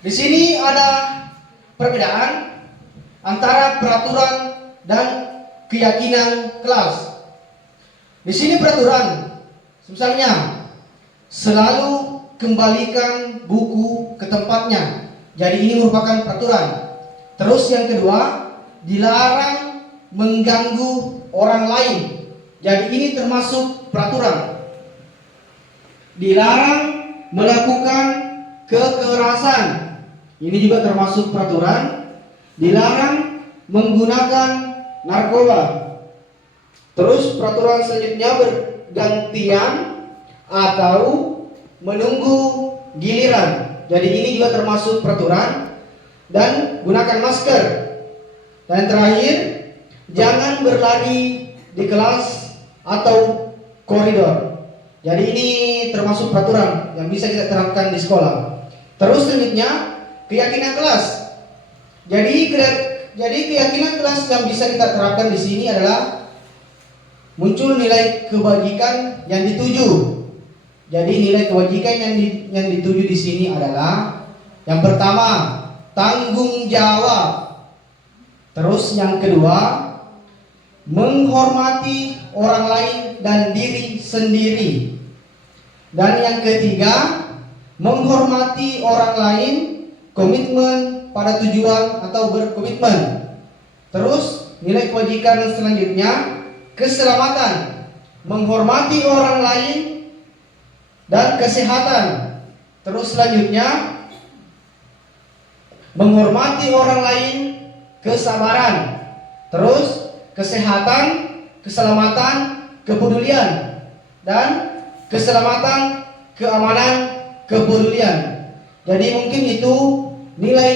di sini ada perbedaan antara peraturan dan keyakinan kelas. Di sini peraturan, misalnya selalu kembalikan buku ke tempatnya. Jadi ini merupakan peraturan. Terus yang kedua, dilarang mengganggu orang lain. Jadi ini termasuk peraturan. Dilarang melakukan kekerasan. Ini juga termasuk peraturan. Dilarang menggunakan narkoba. Terus peraturan selanjutnya bergantian atau menunggu giliran. Jadi ini juga termasuk peraturan. Dan gunakan masker. Dan terakhir, jangan berlari di kelas atau koridor. Jadi ini termasuk peraturan yang bisa kita terapkan di sekolah. Terus selanjutnya keyakinan kelas. Jadi keyakinan kelas yang bisa kita terapkan di sini adalah muncul nilai kebajikan yang dituju. Jadi nilai kebajikan yang dituju di sini adalah yang pertama, tanggung jawab. Terus yang kedua, menghormati orang lain dan diri sendiri. Dan yang ketiga, menghormati orang lain, komitmen pada tujuan atau berkomitmen. Terus nilai kebajikan selanjutnya, keselamatan, menghormati orang lain dan kesehatan. Terus selanjutnya, menghormati orang lain, kesabaran. Terus kesehatan, keselamatan, kepedulian, dan keamanan, kepedulian. Jadi mungkin itu nilai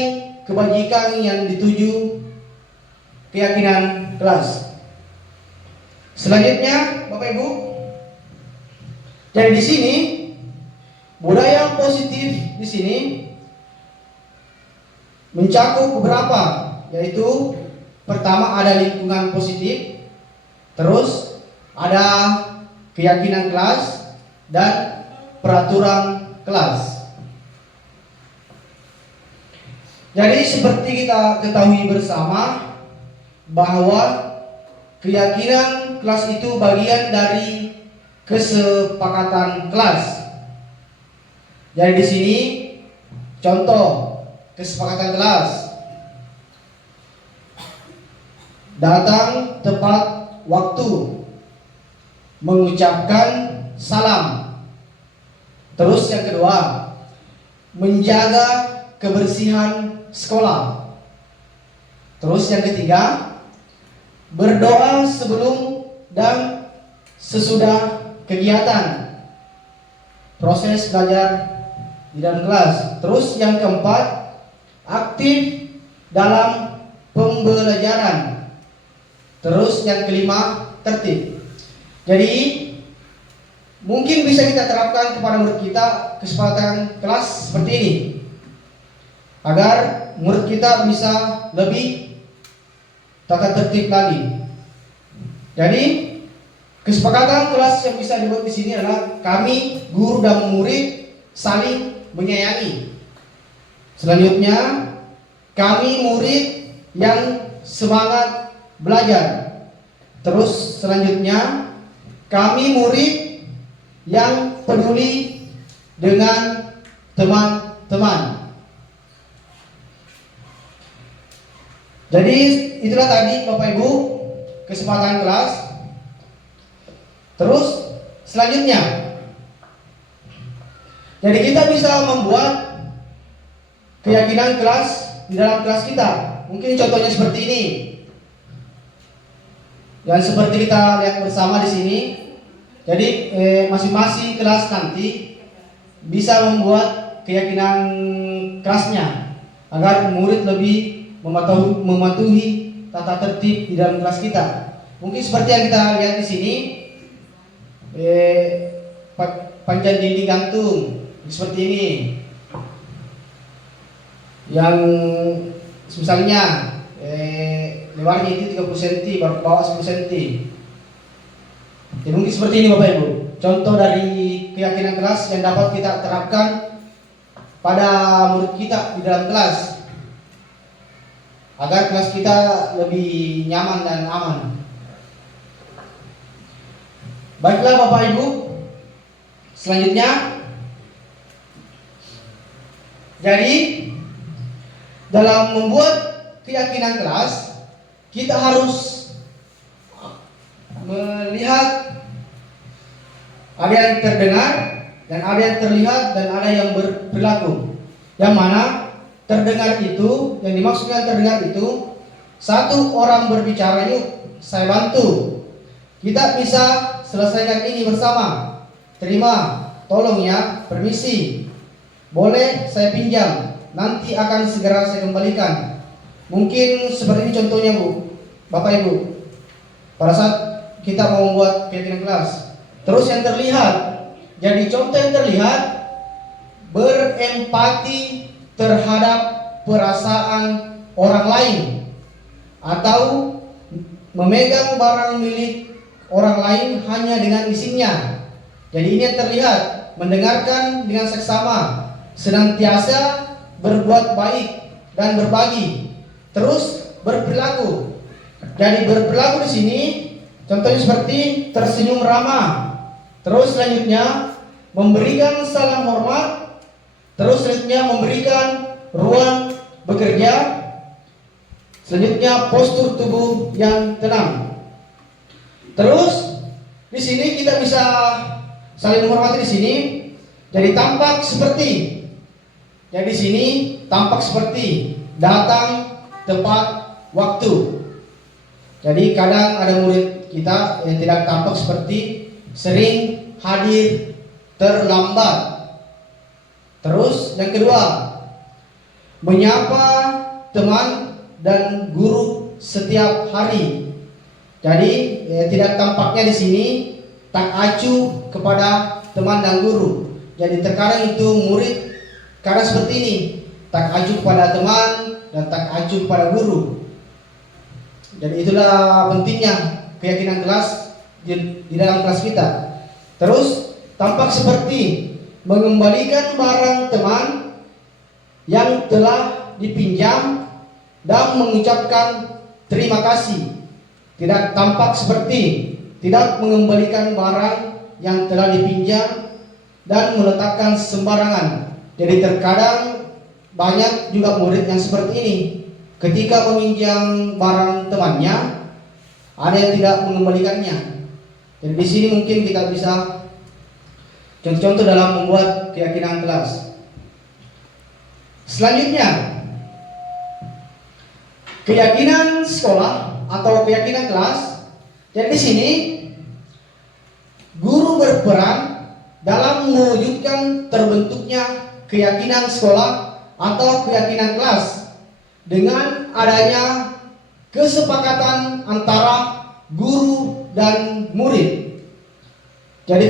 kebajikan yang dituju keyakinan kelas. Selanjutnya, Bapak Ibu, jadi di sini budaya positif di sini mencakup beberapa, yaitu pertama ada lingkungan positif, terus ada keyakinan kelas dan peraturan kelas. Jadi seperti kita ketahui bersama bahwa keyakinan kelas itu bagian dari kesepakatan kelas. Jadi di sini contoh kesepakatan kelas: datang tepat waktu, mengucapkan salam. Terus yang kedua, menjaga kebersihan sekolah. Terus yang ketiga, berdoa sebelum dan sesudah kegiatan proses belajar di dalam kelas. Terus yang keempat, aktif dalam pembelajaran. Terus yang kelima, tertib. Jadi mungkin bisa kita terapkan kepada murid kita kesepakatan kelas seperti ini, agar murid kita bisa lebih tata tertib lagi. Jadi kesepakatan kelas yang bisa dibuat di sini adalah kami guru dan murid saling menyayangi. Selanjutnya, kami murid yang semangat belajar. Terus selanjutnya, kami murid yang peduli dengan teman-teman. Jadi itulah tadi Bapak Ibu kesepakatan kelas. Terus selanjutnya, jadi kita bisa membuat keyakinan kelas di dalam kelas kita. Mungkin contohnya seperti ini. Yang seperti kita lihat bersama di sini. Jadi masing-masing kelas nanti bisa membuat keyakinan kelasnya agar murid lebih mematuhi tata tertib di dalam kelas kita. Mungkin seperti yang kita lihat di sini, panjang dinding gantung seperti ini. Yang misalnya lebarnya itu 30 cm, bawah 10 cm. Jadi mungkin seperti ini Bapak Ibu, contoh dari keyakinan kelas yang dapat kita terapkan pada murid kita di dalam kelas, agar kelas kita lebih nyaman dan aman. Baiklah Bapak Ibu, selanjutnya, jadi dalam membuat keyakinan kelas, kita harus melihat ada yang terdengar dan ada yang terlihat dan ada yang berperilaku. Yang mana terdengar itu, yang dimaksudkan terdengar itu, satu orang berbicara, yuk saya bantu, kita bisa selesaikan ini bersama. Terima, tolong ya, permisi, boleh saya pinjam, nanti akan segera saya kembalikan. Mungkin seperti ini contohnya Bu, Bapak Ibu, pada saat kita mau membuat keyakinan kelas. Terus yang terlihat, jadi contoh yang terlihat, berempati terhadap perasaan orang lain atau memegang barang milik orang lain hanya dengan izinnya. Jadi ini yang terlihat, mendengarkan dengan seksama, senantiasa berbuat baik dan berbagi, terus berperilaku. Jadi berperilaku di sini contohnya seperti tersenyum ramah, terus selanjutnya memberikan salam hormat, terus selanjutnya memberikan ruang bekerja, selanjutnya postur tubuh yang tenang. Terus di sini kita bisa saling menghormati di sini. Jadi tampak seperti, jadi di sini tampak seperti datang tepat waktu. Jadi kadang ada murid kita yang tidak tampak seperti sering hadir terlambat. Terus yang kedua, menyapa teman dan guru setiap hari. Jadi tidak tampaknya di sini tak acuh kepada teman dan guru. Jadi terkadang itu murid karena seperti ini, tak acuh kepada teman dan tak acuh kepada guru. Jadi itulah pentingnya keyakinan kelas di dalam kelas kita. Terus tampak seperti mengembalikan barang teman yang telah dipinjam dan mengucapkan terima kasih. Tidak tampak seperti tidak mengembalikan barang yang telah dipinjam dan meletakkan sembarangan. Jadi terkadang banyak juga murid yang seperti ini. Ketika meminjam barang temannya, ada yang tidak mengembalikannya. Dan di sini mungkin kita bisa contoh-contoh dalam membuat keyakinan kelas. Selanjutnya, keyakinan sekolah atau keyakinan kelas. Jadi di sini guru berperan dalam mewujudkan terbentuknya keyakinan sekolah atau keyakinan kelas dengan adanya kesepakatan antara guru dan murid. Jadi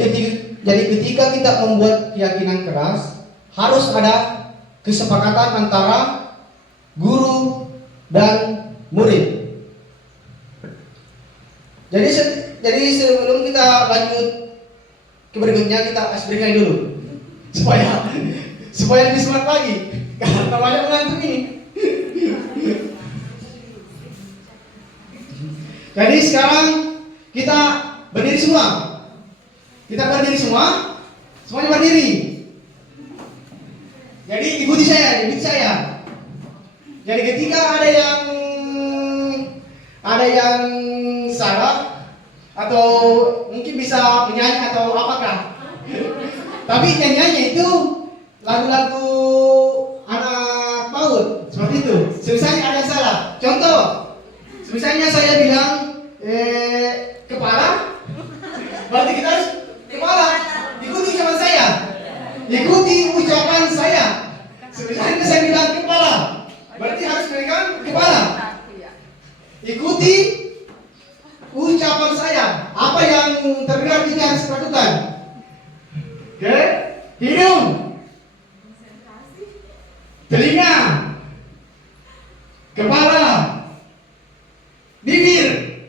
ketika kita membuat keyakinan kelas, harus ada kesepakatan antara guru dan murid. Jadi sebelum kita lanjut ke berikutnya, kita explain dulu supaya lebih semangat lagi karena banyak mengantuk ini. Jadi sekarang kita berdiri semua. Semuanya berdiri. Jadi ikuti saya. Jadi ketika ada yang salah atau mungkin bisa menyanyi atau apakah. Tapi nyanyiannya itu lagu-lagu anak PAUD seperti itu. Misalnya ada yang salah. Contoh, misalnya saya bilang kepala, berarti kita harus kepala. Ikuti ucapan saya. Ikuti ucapan saya. Misalnya saya bilang kepala, berarti harus memegang kepala. Ikuti ucapan saya. Apa yang terdengar ini harus dilakukan. Oke, hidung, telinga, kepala, bibir,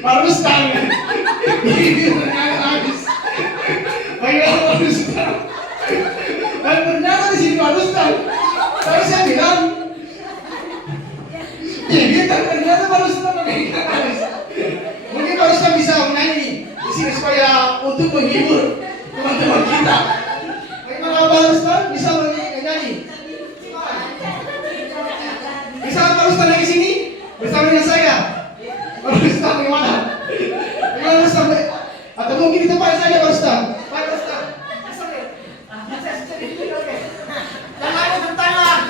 harus tangan, bibir ternyata habis. Bagaimana harus tangan? Dan ternyata di sini harus tangan. Tapi saya bilang, bibir ternyata harus tangan. Mungkin harusnya bisa menyanyi di sini supaya untuk menghibur teman-teman kita. Bagaimana Pak Rustam bisa menyanyi? Bisa Pak Rustam lagi sini bersama dengan saya. Pak Rustam bagaimana? Bagaimana Rustam? Atau mungkin di tempat saja Pak Rustam. Pak Rustam. Dan lagi tangan.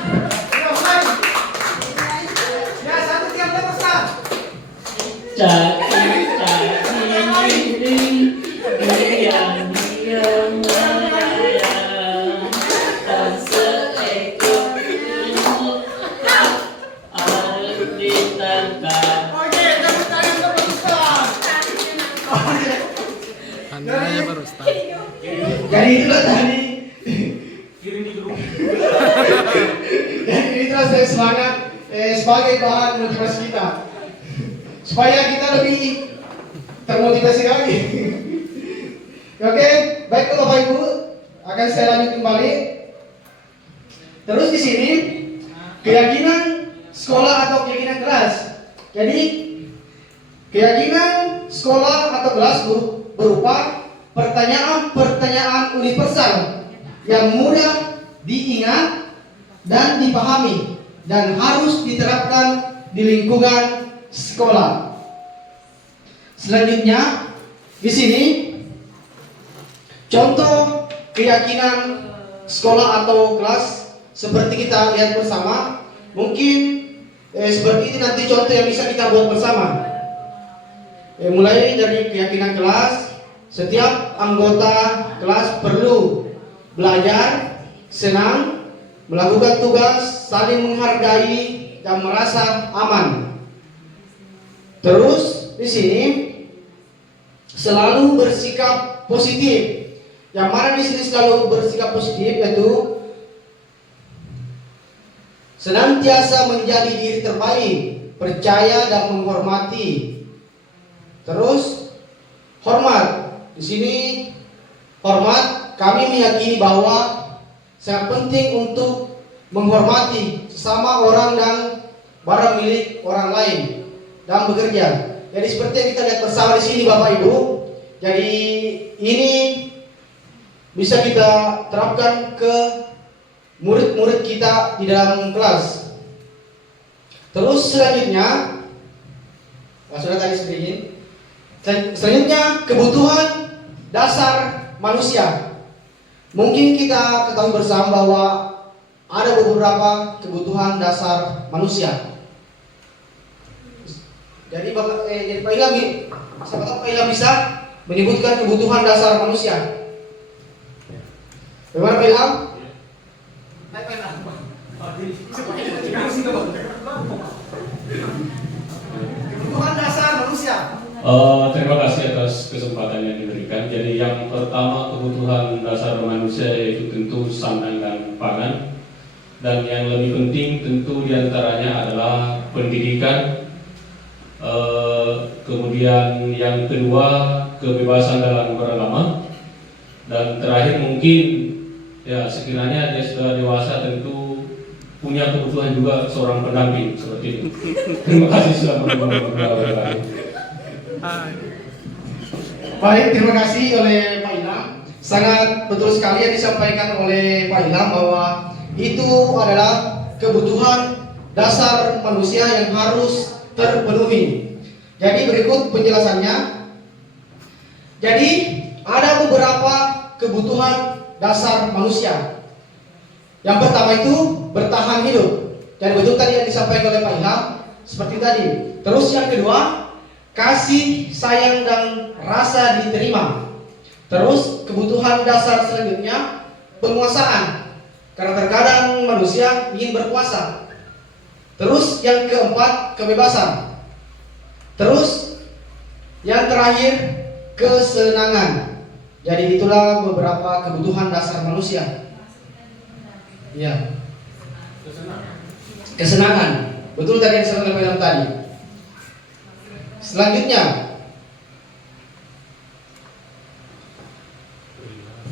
Ya, satu tiap Pak Rustam. Jadi itulah tadi. Jadi itulah saya semangat sebagai bahan motivasi kita, supaya kita lebih termotivasi lagi. Oke, baik Bapak Ibu, akan saya lanjut kembali. Terus di sini keyakinan sekolah atau keyakinan kelas. Jadi keyakinan sekolah atau kelas berupa pertanyaan-pertanyaan universal yang mudah diingat dan dipahami dan harus diterapkan di lingkungan sekolah. Selanjutnya di sini contoh keyakinan sekolah atau kelas seperti kita lihat bersama. Mungkin seperti ini nanti contoh yang bisa kita buat bersama. Mulai dari keyakinan kelas, setiap anggota kelas perlu belajar, senang, melakukan tugas, saling menghargai dan merasa aman. Terus di sini selalu bersikap positif. Yang mana di sini selalu bersikap positif yaitu senantiasa menjadi diri terbaik, percaya dan menghormati. Terus hormat. Di sini hormat, kami meyakini bahwa sangat penting untuk menghormati sesama orang dan barang milik orang lain dan bekerja. Jadi seperti yang kita lihat bersama di sini Bapak Ibu. Jadi ini bisa kita terapkan ke murid-murid kita di dalam kelas. Terus selanjutnya, sudah tadi sedikit. Selanjutnya kebutuhan dasar manusia. Mungkin kita ketahui bersama bahwa ada beberapa kebutuhan dasar manusia. Jadi Pak Ilham bisa menyebutkan kebutuhan dasar manusia. Bagaimana Pak Ilham? Kebutuhan dasar manusia. Terima kasih atas kesempatan yang diberikan. Jadi yang pertama kebutuhan dasar manusia yaitu tentu sandang dan pangan. Dan yang lebih penting tentu diantaranya adalah pendidikan. Kemudian yang kedua kebebasan dalam beragama. Dan terakhir mungkin ya sekiranya dia sudah dewasa tentu punya kebutuhan juga seorang pendamping seperti itu. Terima kasih sudah mendengar. Baik, terima kasih oleh Pak Ilham. Sangat betul sekali yang disampaikan oleh Pak Ilham bahwa itu adalah kebutuhan dasar manusia yang harus terpenuhi. Jadi berikut penjelasannya. Jadi ada beberapa kebutuhan dasar manusia. Yang pertama itu bertahan hidup. Dan betul tadi yang disampaikan oleh Pak Ilham seperti tadi. Terus yang kedua, kasih, sayang, dan rasa diterima. Terus kebutuhan dasar selanjutnya penguasaan, karena terkadang manusia ingin berkuasa. Terus yang keempat kebebasan. Terus yang terakhir kesenangan. Jadi itulah beberapa kebutuhan dasar manusia. Ya. Kesenangan. Betul tadi yang disampaikan tadi. Selanjutnya,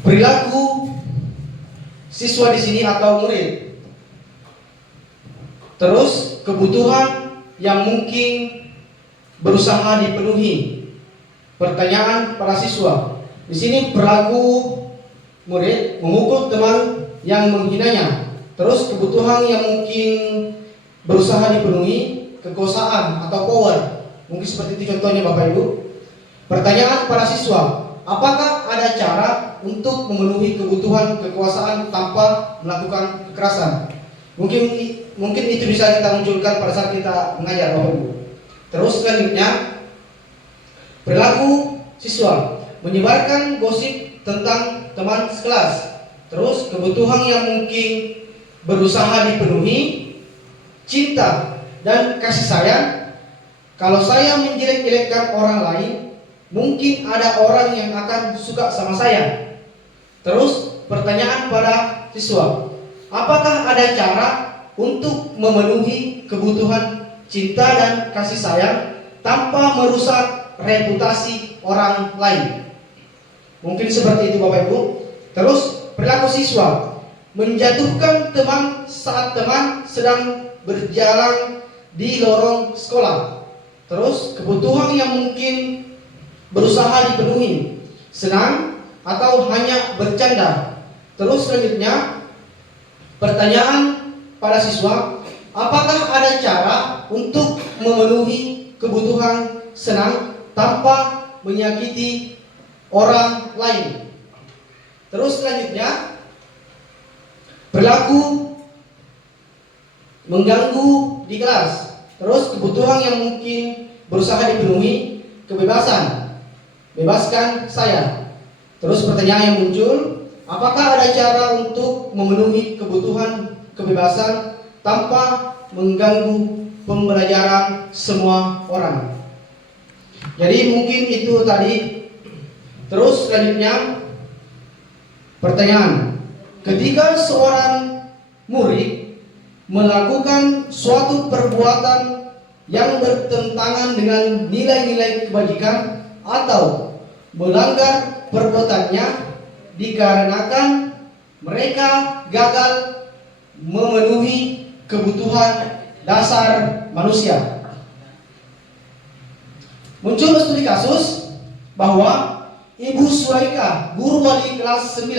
perilaku siswa di sini atau murid. Terus kebutuhan yang mungkin berusaha dipenuhi. Pertanyaan para siswa. Di sini perilaku murid memukul teman yang menghinanya. Terus kebutuhan yang mungkin berusaha dipenuhi, kekuasaan atau power. Mungkin seperti itu contohnya Bapak Ibu. Pertanyaan para siswa, apakah ada cara untuk memenuhi kebutuhan kekuasaan tanpa melakukan kekerasan? Mungkin itu bisa kita munculkan pada saat kita mengajar Bapak Ibu. Terus selanjutnya, perilaku siswa menyebarkan gosip tentang teman sekelas. Terus kebutuhan yang mungkin berusaha dipenuhi, cinta dan kasih sayang. Kalau saya menjelek-jelekkan orang lain, mungkin ada orang yang akan suka sama saya. Terus pertanyaan pada siswa, apakah ada cara untuk memenuhi kebutuhan cinta dan kasih sayang tanpa merusak reputasi orang lain? Mungkin seperti itu Bapak Ibu. Terus perilaku siswa menjatuhkan teman saat teman sedang berjalan di lorong sekolah. Terus kebutuhan yang mungkin berusaha dipenuhi, senang atau hanya bercanda. Terus selanjutnya, pertanyaan pada siswa, apakah ada cara untuk memenuhi kebutuhan senang tanpa menyakiti orang lain? Terus selanjutnya, perilaku mengganggu di kelas. Terus kebutuhan yang mungkin berusaha dipenuhi, kebebasan, bebaskan saya. Terus pertanyaan yang muncul, apakah ada cara untuk memenuhi kebutuhan kebebasan tanpa mengganggu pembelajaran semua orang. Jadi mungkin itu tadi. Terus selanjutnya pertanyaan, ketika seorang murid melakukan suatu perbuatan yang bertentangan dengan nilai-nilai kebajikan atau melanggar perbuatannya dikarenakan mereka gagal memenuhi kebutuhan dasar manusia. Muncul studi kasus bahwa Ibu Sulaika, guru wali kelas 9,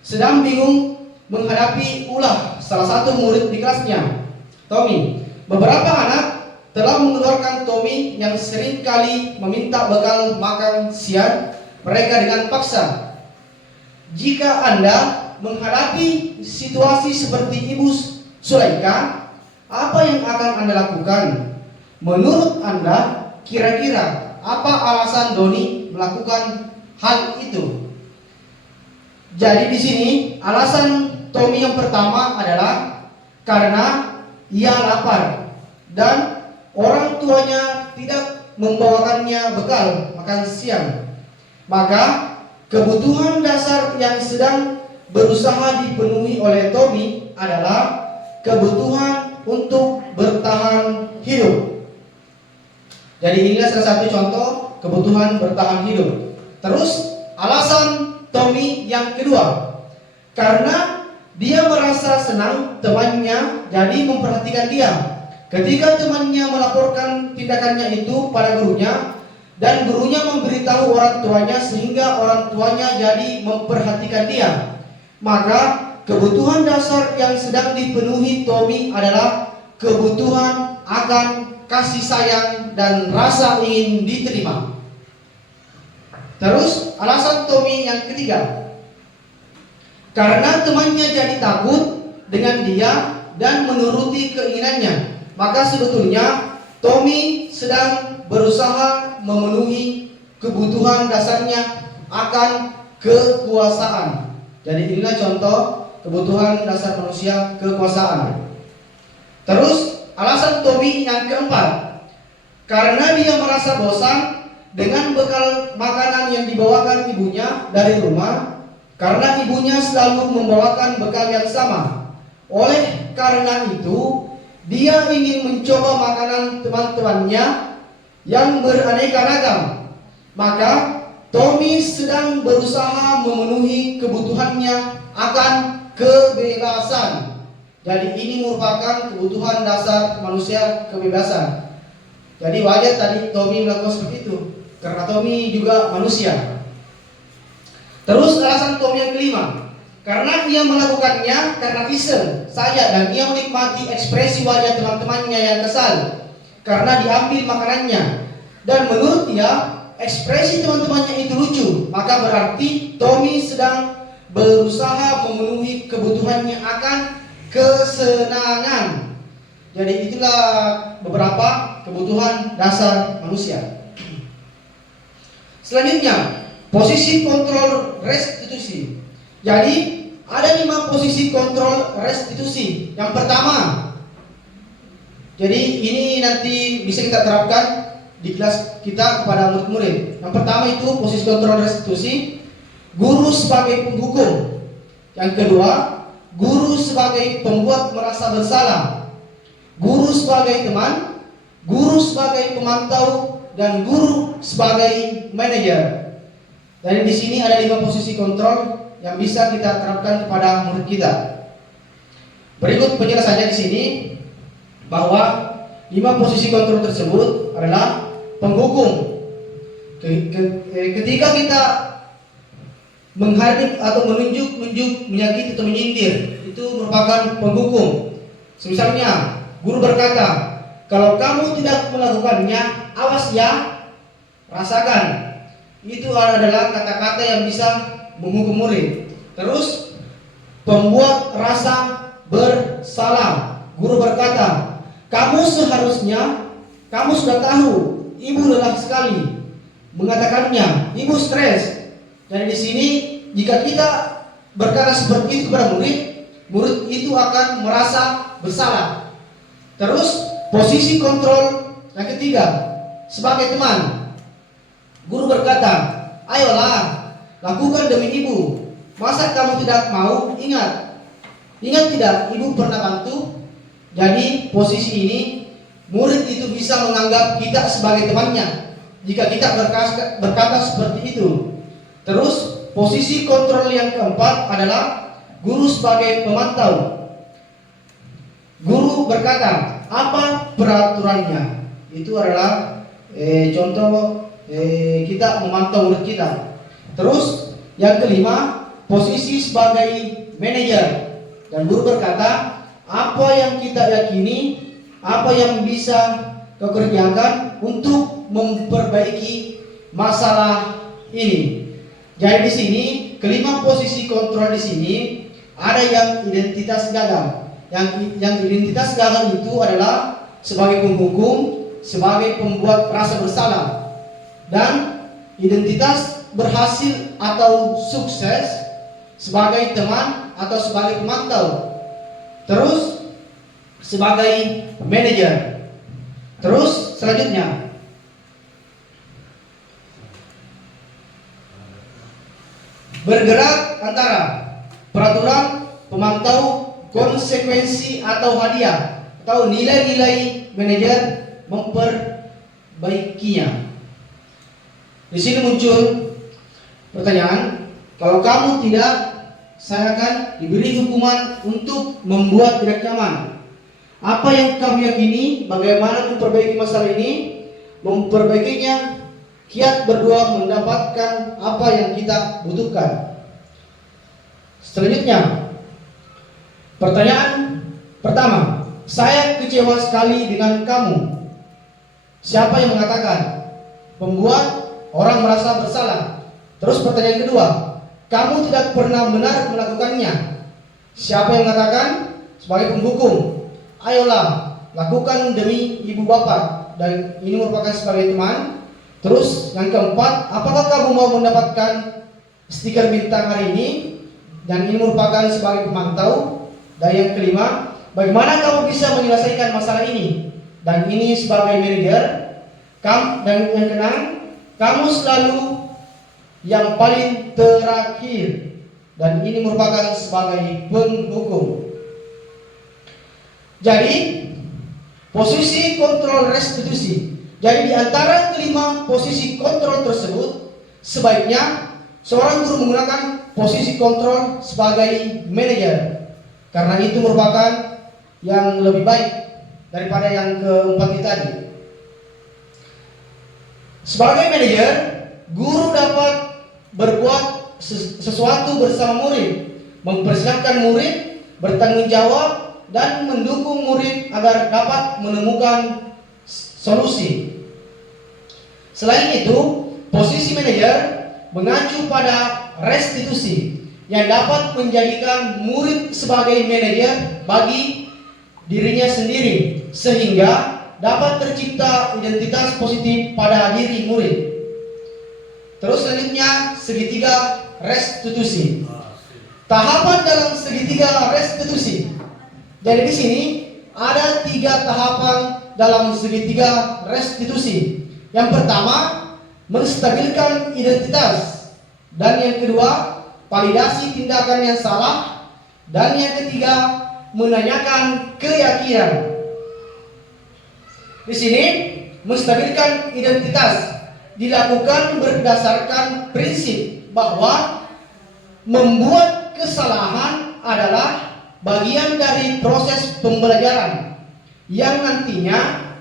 sedang bingung menghadapi ulah salah satu murid di kelasnya, Tommy. Beberapa anak telah mengeluarkan Tommy yang sering kali meminta bekal makan siang mereka dengan paksa. Jika Anda menghadapi situasi seperti Ibu Sulaika, apa yang akan Anda lakukan? Menurut Anda, kira-kira apa alasan Doni melakukan hal itu? Jadi di sini alasan Tommy yang pertama adalah karena ia lapar dan orang tuanya tidak membawakannya bekal makan siang. Maka kebutuhan dasar yang sedang berusaha dipenuhi oleh Tommy adalah kebutuhan untuk bertahan hidup. Jadi inilah salah satu contoh kebutuhan bertahan hidup. Terus alasan Tommy yang kedua, karena dia merasa senang temannya jadi memperhatikan dia. Ketika temannya melaporkan tindakannya itu pada gurunya dan gurunya memberitahu orang tuanya sehingga orang tuanya jadi memperhatikan dia, maka kebutuhan dasar yang sedang dipenuhi Tommy adalah kebutuhan akan kasih sayang dan rasa ingin diterima. Terus alasan Tommy yang ketiga, karena temannya jadi takut dengan dia dan menuruti keinginannya, maka sebetulnya Tommy sedang berusaha memenuhi kebutuhan dasarnya akan kekuasaan. Jadi inilah contoh kebutuhan dasar manusia, kekuasaan. Terus alasan Tommy yang keempat, karena dia merasa bosan dengan bekal makanan yang dibawakan ibunya dari rumah, karena ibunya selalu membawakan bekal yang sama. Oleh karena itu, dia ingin mencoba makanan teman-temannya yang beraneka ragam. Maka Tommy sedang berusaha memenuhi kebutuhannya akan kebebasan. Jadi ini merupakan kebutuhan dasar manusia, kebebasan. Jadi wajar tadi Tommy melakukan seperti itu, karena Tommy juga manusia. Terus alasan Tommy yang kelima, karena ia melakukannya karena iseng saja dan ia menikmati ekspresi wajah teman-temannya yang kesal karena diambil makanannya. Dan menurut dia ekspresi teman-temannya itu lucu, maka berarti Tommy sedang berusaha memenuhi kebutuhannya akan kesenangan. Jadi itulah beberapa kebutuhan dasar manusia. Selanjutnya, posisi kontrol restitusi. Jadi ada 5 posisi kontrol restitusi. Yang pertama, jadi ini nanti bisa kita terapkan di kelas kita kepada murid-murid. Yang pertama itu posisi kontrol restitusi, guru sebagai penghukum. Yang kedua, guru sebagai pembuat merasa bersalah, guru sebagai teman, guru sebagai pemantau, dan guru sebagai manajer. Dan di sini ada 5 posisi kontrol yang bisa kita terapkan kepada murid kita. Berikut penjelasannya di sini bahwa 5 posisi kontrol tersebut adalah penghukum. Ketika kita menghardik atau menunjuk, menyakiti atau menyindir, itu merupakan penghukum. Misalnya, guru berkata, kalau kamu tidak melakukannya, awas ya, rasakan. Itu adalah kata-kata yang bisa menghukum murid. Terus, pembuat rasa bersalah. Guru berkata, kamu seharusnya, kamu sudah tahu, ibu lelah sekali mengatakannya, ibu stres. Dan di sini jika kita berkata seperti itu kepada murid, murid itu akan merasa bersalah. Terus posisi kontrol yang ketiga, sebagai teman, guru berkata, ayolah, lakukan demi ibu. Masa kamu tidak mau? Ingat tidak, ibu pernah bantu. Jadi posisi ini, murid itu bisa menganggap kita sebagai temannya jika kita berkata seperti itu. Terus posisi kontrol yang keempat adalah guru sebagai pemantau. Guru berkata, apa peraturannya? Itu adalah contoh kita memantau murid kita. Terus yang kelima, posisi sebagai manajer. Dan guru berkata, apa yang kita yakini, apa yang bisa kau kerjakan untuk memperbaiki masalah ini. Jadi di sini kelima posisi kontrol di sini ada yang identitas gagal. Yang identitas gagal itu adalah sebagai penghukum, sebagai pembuat rasa bersalah, dan identitas berhasil atau sukses sebagai teman atau sebagai pemantau. Terus sebagai manajer. Terus selanjutnya bergerak antara peraturan, pemantau, konsekuensi atau hadiah atau nilai-nilai manajer memperbaikinya. Di sini muncul pertanyaan, kalau kamu tidak, saya akan diberi hukuman untuk membuat tidak nyaman. Apa yang kamu yakini, bagaimana memperbaiki masalah ini? Memperbaikinya, kiat berdua mendapatkan apa yang kita butuhkan. Selanjutnya, pertanyaan pertama, saya kecewa sekali dengan kamu. Siapa yang mengatakan? Membuat orang merasa bersalah. Terus pertanyaan kedua, kamu tidak pernah benar melakukannya. Siapa yang mengatakan? Sebagai penghukum. Ayolah, lakukan demi ibu bapak. Dan ini merupakan sebagai teman. Terus yang keempat, apakah kamu mau mendapatkan stiker bintang hari ini? Dan ini merupakan sebagai pemantau. Dan yang kelima, bagaimana kamu bisa menyelesaikan masalah ini? Dan ini sebagai manajer. Dan yang keenam, kamu selalu yang paling terakhir. Dan ini merupakan sebagai penghukum. Jadi posisi kontrol restitusi. Jadi di antara kelima posisi kontrol tersebut, sebaiknya seorang guru menggunakan posisi kontrol sebagai manajer, karena itu merupakan yang lebih baik daripada yang keempat itu tadi. Sebagai manajer, guru dapat berbuat sesuatu bersama murid, mempersiapkan murid, bertanggung jawab, dan mendukung murid agar dapat menemukan solusi. Selain itu, posisi manajer mengacu pada restitusi yang dapat menjadikan murid sebagai manajer bagi dirinya sendiri, sehingga dapat tercipta identitas positif pada diri murid. Terus selanjutnya, segitiga restitusi. Tahapan dalam segitiga restitusi. Jadi di sini ada 3 tahapan dalam segitiga restitusi. Yang pertama, menstabilkan identitas. Dan yang kedua, validasi tindakan yang salah. Dan yang ketiga, menanyakan keyakinan. Di sini, menstabilkan identitas dilakukan berdasarkan prinsip bahwa membuat kesalahan adalah bagian dari proses pembelajaran yang nantinya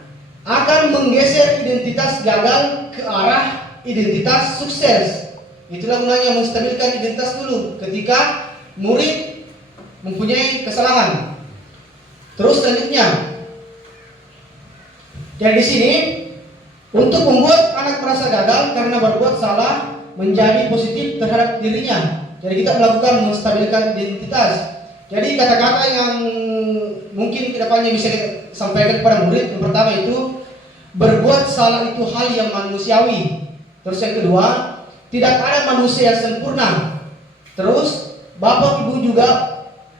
akan menggeser identitas gagal ke arah identitas sukses. Itulah gunanya menstabilkan identitas dulu ketika murid mempunyai kesalahan. Terus selanjutnya, jadi di sini untuk membuat anak merasa gagal karena berbuat salah menjadi positif terhadap dirinya. Jadi kita melakukan menstabilkan identitas. Jadi kata-kata yang mungkin kedepannya bisa kita sampaikan kepada murid, yang pertama itu berbuat salah itu hal yang manusiawi. Terus yang kedua, tidak ada manusia yang sempurna. Terus bapak ibu juga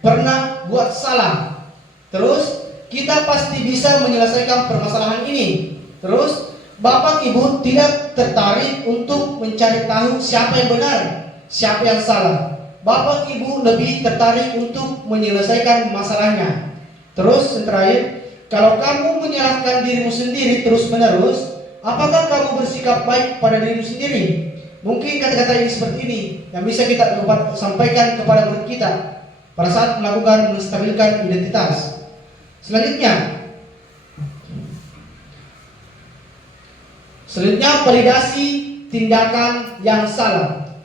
pernah buat salah. Terus kita pasti bisa menyelesaikan permasalahan ini. Terus Bapak Ibu tidak tertarik untuk mencari tahu siapa yang benar, siapa yang salah. Bapak Ibu lebih tertarik untuk menyelesaikan masalahnya. Terus yang terakhir, kalau kamu menyalahkan dirimu sendiri terus-menerus, apakah kamu bersikap baik pada dirimu sendiri? Mungkin kata-kata ini seperti ini yang bisa kita sampaikan kepada murid kita pada saat melakukan menstabilkan identitas. Selanjutnya validasi tindakan yang salah.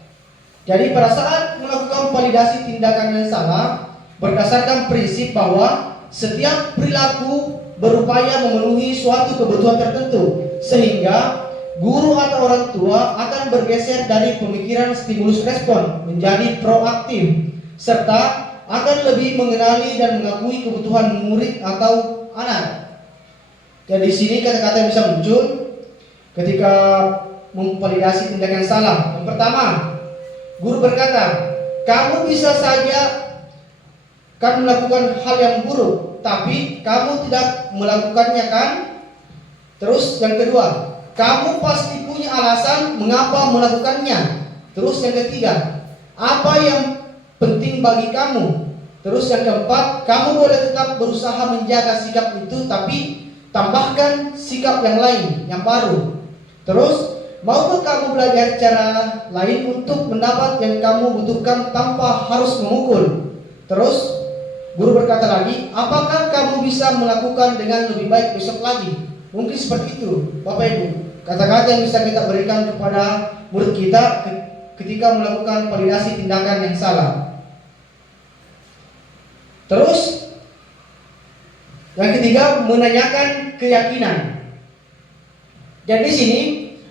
Jadi pada saat melakukan validasi tindakan yang salah, berdasarkan prinsip bahwa setiap perilaku berupaya memenuhi suatu kebutuhan tertentu, sehingga guru atau orang tua akan bergeser dari pemikiran stimulus respon menjadi proaktif, serta akan lebih mengenali dan mengakui kebutuhan murid atau anak. Jadi di sini kata-kata yang bisa muncul ketika memvalidasi tindakan salah. Yang pertama, guru berkata, kamu bisa saja kan melakukan hal yang buruk, tapi kamu tidak melakukannya kan? Terus yang kedua, kamu pasti punya alasan mengapa melakukannya. Terus yang ketiga, apa yang penting bagi kamu? Terus yang keempat, kamu boleh tetap berusaha menjaga sikap itu, tapi tambahkan sikap yang lain, yang baru. Terus, maukah kamu belajar cara lain untuk mendapat yang kamu butuhkan tanpa harus memukul? Terus, guru berkata lagi, apakah kamu bisa melakukan dengan lebih baik besok lagi? Mungkin seperti itu, Bapak Ibu. Kata-kata yang bisa kita berikan kepada murid kita ketika melakukan validasi tindakan yang salah. Terus, yang ketiga, menanyakan keyakinan. Dan di sini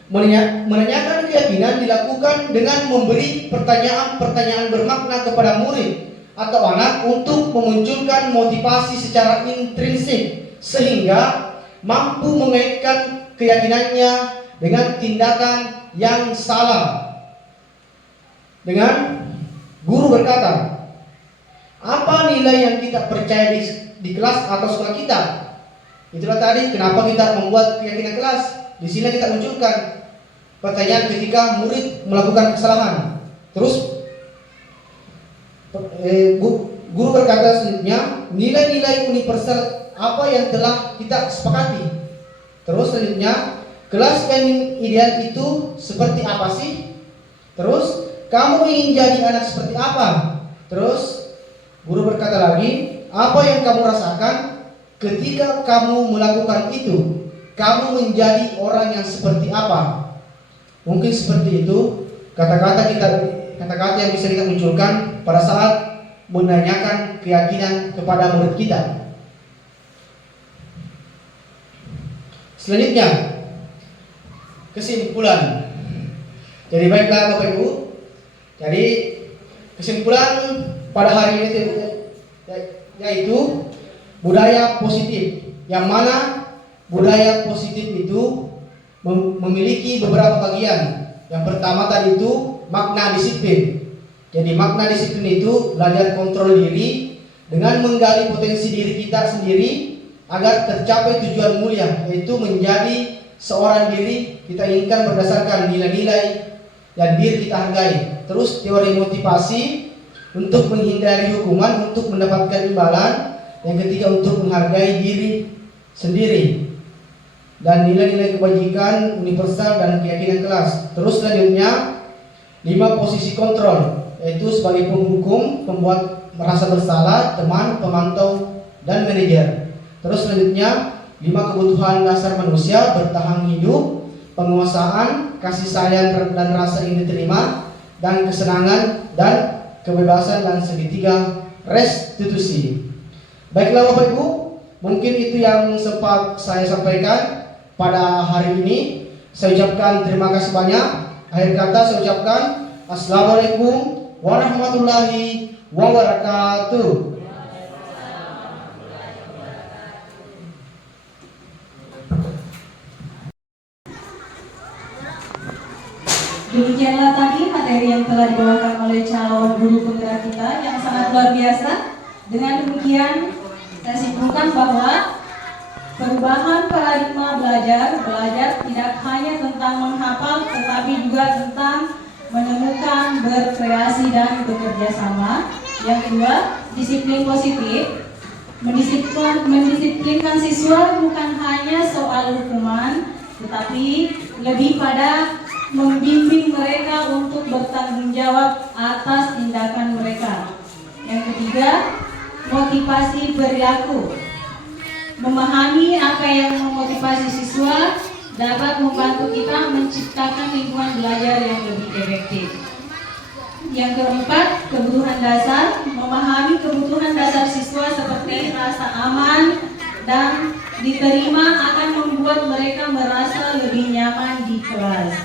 menanyakan keyakinan dilakukan dengan memberi pertanyaan-pertanyaan bermakna kepada murid atau anak untuk memunculkan motivasi secara intrinsik sehingga mampu mengaitkan keyakinannya dengan tindakan yang salah. Dengan guru berkata, apa nilai yang kita percaya di kelas atau sekolah kita? Itulah tadi kenapa kita membuat keyakinan kelas. Di sini kita munculkan pertanyaan ketika murid melakukan kesalahan. Terus guru berkata selanjutnya, nilai-nilai universal apa yang telah kita sepakati. Terus selanjutnya, kelas yang ideal itu seperti apa sih? Terus, kamu ingin jadi anak seperti apa? Terus, guru berkata lagi, apa yang kamu rasakan ketika kamu melakukan itu? Kamu menjadi orang yang seperti apa? Mungkin seperti itu kata-kata yang bisa kita munculkan pada saat menanyakan keyakinan kepada murid kita. Selanjutnya, kesimpulan. Jadi baiklah Bapak Ibu. Jadi kesimpulan pada hari ini yaitu budaya positif, yang mana budaya positif itu memiliki beberapa bagian. Yang pertama tadi itu makna disiplin. Jadi makna disiplin itu belajar kontrol diri dengan menggali potensi diri kita sendiri agar tercapai tujuan mulia, yaitu menjadi seorang diri kita inginkan berdasarkan nilai-nilai yang diri kita hargai. Terus teori motivasi untuk menghindari hukuman, untuk mendapatkan imbalan. Yang ketiga untuk menghargai diri sendiri. Dan nilai-nilai kebajikan universal dan keyakinan kelas. Terus selanjutnya 5 posisi kontrol, yaitu sebagai penghukum, pembuat merasa bersalah, teman, pemantau, dan manajer. Terus selanjutnya 5 kebutuhan dasar manusia, bertahan hidup, penguasaan, kasih sayang dan rasa ingin diterima, dan kesenangan dan kebebasan, dan segitiga restitusi. Baiklah Bapak Ibu, mungkin itu yang sempat saya sampaikan pada hari ini. Saya ucapkan terima kasih banyak. Akhir kata saya ucapkan Assalamualaikum warahmatullahi wabarakatuh. Demikianlah tadi materi yang telah dibawakan oleh calon guru penggerak kita yang sangat luar biasa. Dengan demikian, saya simpulkan bahwa perubahan paradigma belajar tidak hanya tentang menghafal, tetapi juga tentang menemukan, berkreasi, dan bekerja sama. Yang kedua, disiplin positif. Mendisiplinkan siswa bukan hanya soal hukuman, tetapi lebih pada membimbing mereka untuk bertanggung jawab atas tindakan mereka. Yang ketiga, motivasi perilaku. Memahami apa yang memotivasi siswa dapat membantu kita menciptakan lingkungan belajar yang lebih efektif. Yang keempat, kebutuhan dasar. Memahami kebutuhan dasar siswa seperti rasa aman dan diterima akan membuat mereka merasa lebih nyaman di kelas.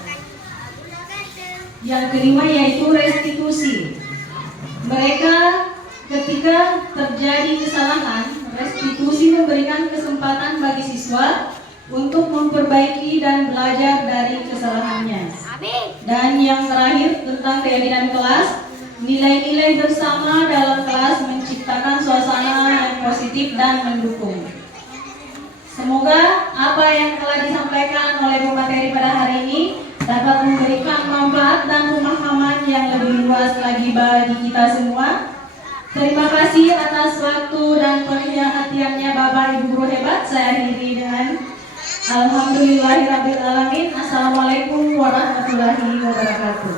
Yang kelima yaitu restitusi. Mereka ketika terjadi kesalahan, restitusi memberikan kesempatan bagi siswa untuk memperbaiki dan belajar dari kesalahannya. Dan yang terakhir tentang keyakinan kelas, nilai-nilai bersama dalam kelas menciptakan suasana yang positif dan mendukung. Semoga apa yang telah disampaikan oleh pemateri pada hari ini dapat memberikan manfaat dan pemahaman yang lebih luas lagi bagi kita semua. Terima kasih atas waktu dan perhatiannya Bapak Ibu guru hebat. Saya akhiri dengan Alhamdulillahirrabbilalamin. Assalamualaikum warahmatullahi wabarakatuh.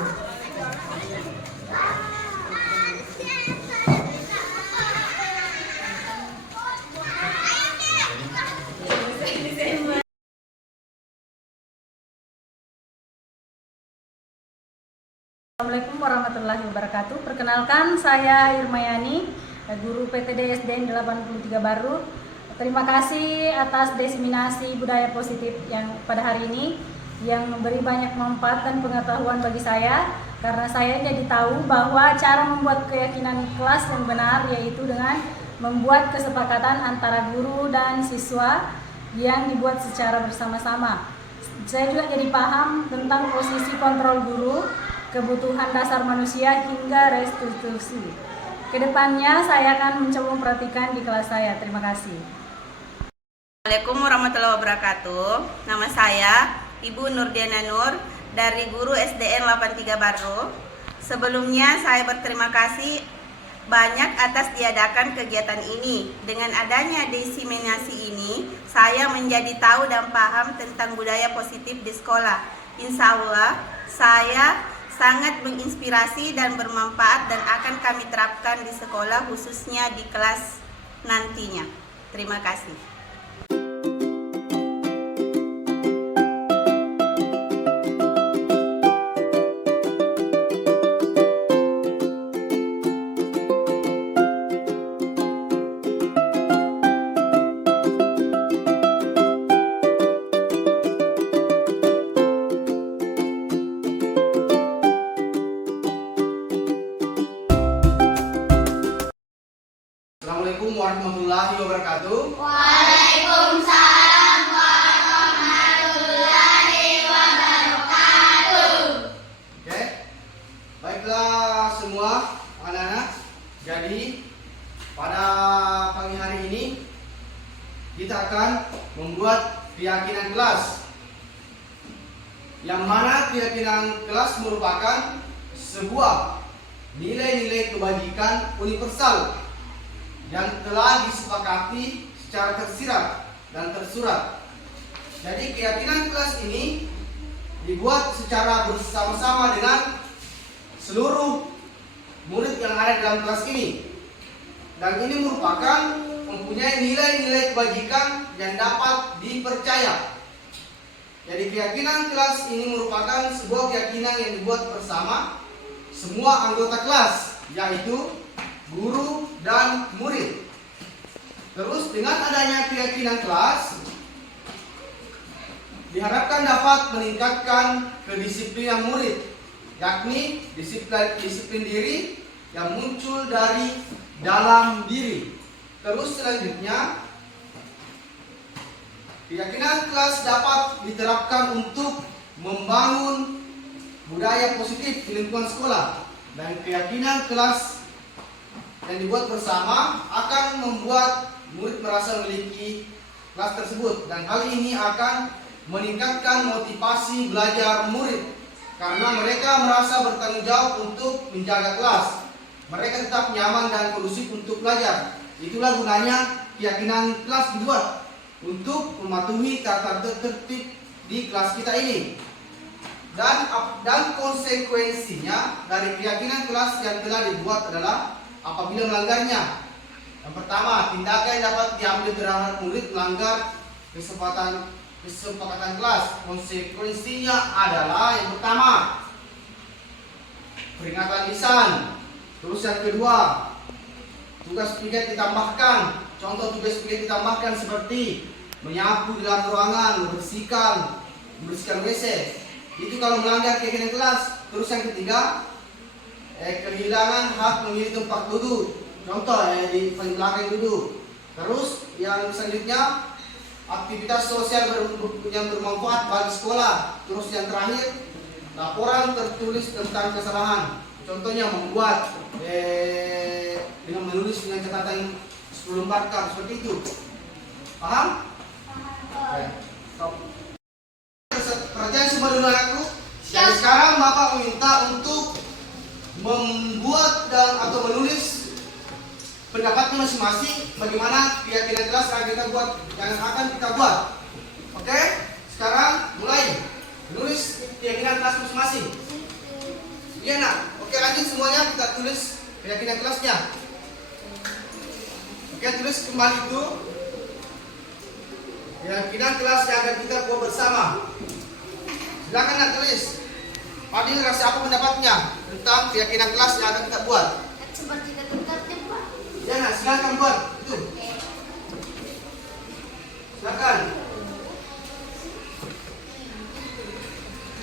Assalamualaikum warahmatullahi wabarakatuh. Perkenalkan, saya Irmayani, guru PTD SDN 83 Baru. Terima kasih atas diseminasi budaya positif yang pada hari ini yang memberi banyak manfaat dan pengetahuan bagi saya, karena saya jadi tahu bahwa cara membuat keyakinan kelas yang benar yaitu dengan membuat kesepakatan antara guru dan siswa yang dibuat secara bersama-sama. Saya juga jadi paham tentang posisi kontrol guru, kebutuhan dasar manusia hingga restitusi. Kedepannya saya akan mencoba memperhatikan di kelas saya. Terima kasih. Assalamualaikum warahmatullahi wabarakatuh. Nama saya Ibu Nurdiana Nur dari guru SDN 83 Baru. Sebelumnya saya berterima kasih banyak atas diadakan kegiatan ini. Dengan adanya diseminasi ini, saya menjadi tahu dan paham tentang budaya positif di sekolah. Insya Allah, saya sangat menginspirasi dan bermanfaat dan akan kami terapkan di sekolah, khususnya di kelas nantinya. Terima kasih. Assalamualaikum warahmatullahi wabarakatuh. Waalaikumsalam warahmatullahi wabarakatuh. Oke, baiklah semua anak-anak. Jadi pada pagi hari ini kita akan membuat keyakinan kelas, yang mana keyakinan kelas merupakan sebuah nilai-nilai kebajikan universal yang telah disepakati secara tersirat dan tersurat. Jadi keyakinan kelas ini dibuat secara bersama-sama dengan seluruh murid yang ada dalam kelas ini. Dan ini merupakan mempunyai nilai-nilai kebajikan yang dapat dipercaya. Jadi keyakinan kelas ini merupakan sebuah keyakinan yang dibuat bersama semua anggota kelas, yaitu guru dan murid. Terus dengan adanya keyakinan kelas diharapkan dapat meningkatkan kedisiplinan murid, yakni disiplin diri yang muncul dari dalam diri. Terus selanjutnya, keyakinan kelas dapat diterapkan untuk membangun budaya positif di lingkungan sekolah, dan keyakinan kelas yang dibuat bersama akan membuat murid merasa memiliki kelas tersebut, dan hal ini akan meningkatkan motivasi belajar murid karena mereka merasa bertanggung jawab untuk menjaga kelas. Mereka tetap nyaman dan kondusif untuk belajar. Itulah gunanya keyakinan kelas dibuat untuk mematuhi tata tertib di kelas kita ini. Dan konsekuensinya dari keyakinan kelas yang telah dibuat adalah apabila melanggarnya. Yang pertama, tindakan yang dapat diambil terhadap murid melanggar kesepakatan kelas. Konsekuensinya adalah yang pertama, peringatan lisan. Terus yang kedua, tugas piket ditambahkan. Contoh tugas piket ditambahkan seperti menyapu di dalam ruangan, membersihkan WC. Itu kalau melanggar keyakinan kelas. Terus yang ketiga, kehilangan hak memilih tempat duduk. Contoh di belakang duduk. Terus yang selanjutnya, aktivitas sosial yang bermanfaat bagi sekolah. Terus yang terakhir, laporan tertulis tentang kesalahan. Contohnya membuat dengan menulis dengan catatan 10 lembar seperti itu. Paham? Perhatian semua dulu anakku. Jadi sekarang Bapak minta untuk membuat atau menulis pendapatnya masing-masing bagaimana keyakinan kelas yang akan kita buat. Oke? Sekarang mulai menulis keyakinan kelas masing-masing. Iya nak? Oke, lanjut semuanya kita tulis keyakinan kelasnya. Oke, tulis kembali itu keyakinan kelas yang akan kita buat bersama. Silakan nak tulis. Fadil rasa apa pendapatnya tentang keyakinan kelas yang akan kita buat? Seperti tertutup, Pak. Ya nak, silakan buat itu. Silakan.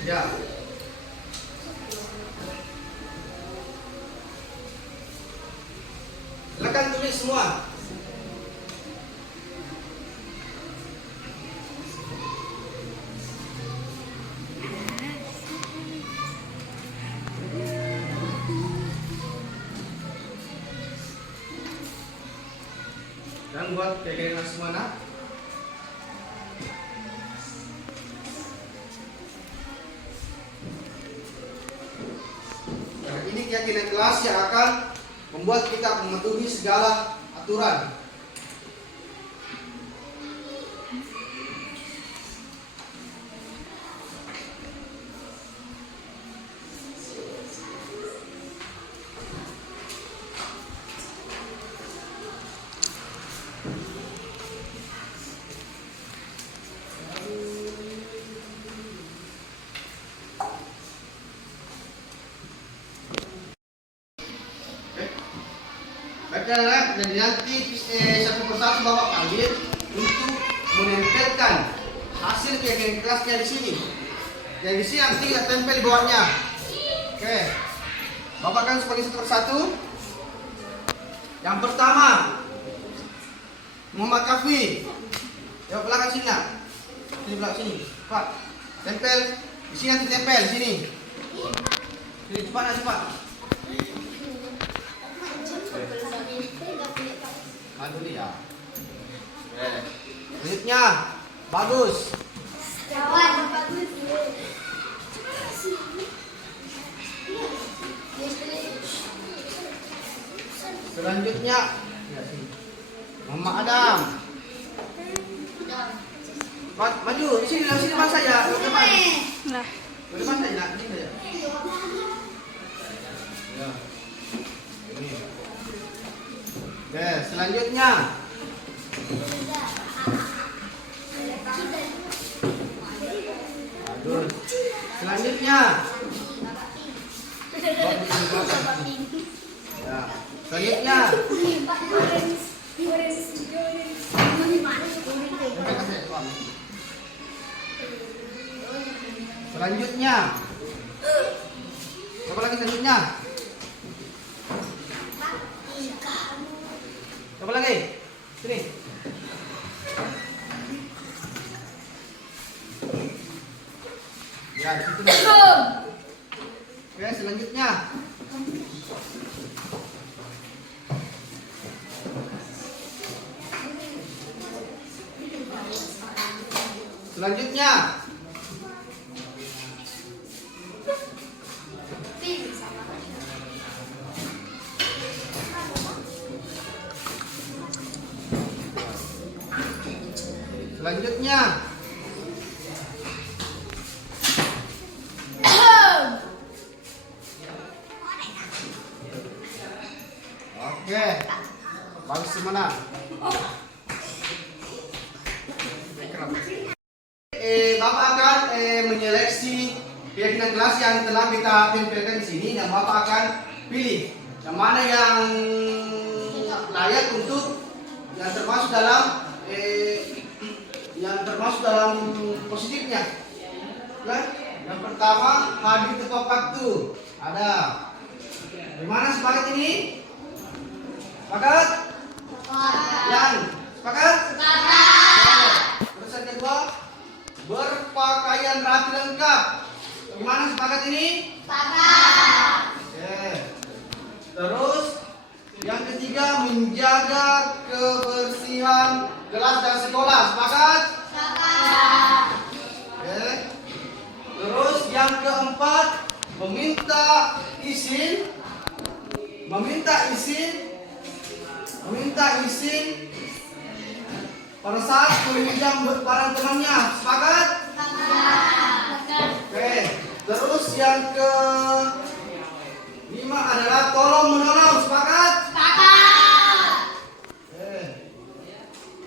Ya. Silakan tulis semua. Dan buat keyakinan semua nak. Nah, ini keyakinan kelas yang akan membuat kita mematuhi segala aturan. Baiklah, jadi nanti satu persatu Bapak panggil untuk menempelkan hasil keyakinan kelasnya di sini. Jadi di sini nanti kita tempel di bawahnya. Oke, Bapak kan sebagai satu persatu. Yang pertama, Muhammad Kafi. Ya belakang sini nak. Sini belakang sini. Pak, tempel di sini, nanti tempel di sini. Sini cepat nak cepat. Maju dia. Selanjutnya, bagus. Selanjutnya, Mama Adam. Maju, sini mas saja. Nah, depan saja. Sini saja. Ya. Ini. Oke, selanjutnya. Bagus. Selanjutnya. Ya. Selanjutnya. Selanjutnya. Coba lagi selanjutnya. Coba lagi. Sini. Ya, di situ. Oke, selanjutnya. Selanjutnya. Pilih sama. Selanjutnya. Oke. Bagus semana. Bapak akan menyeleksi keyakinan kelas yang telah kita tempelkan di sini dan Bapak akan pilih yang mana yang layak untuk yang termasuk dalam positifnya. Oke? Yang pertama, hadir tepat waktu. Ada. Gimana sepakat ini? Sepakat? Yang sepakat? Terus yang kedua, berpakaian rapi lengkap. Gimana sepakat ini? Oke. Terus yang ketiga, menjaga kebersihan kelas dan sekolah. Sepakat? Oke. Terus yang keempat, meminta izin pada saat meminjam barang temannya. Sepakat? Oke. Terus yang kelima adalah tolong menolong. Sepakat? Oke.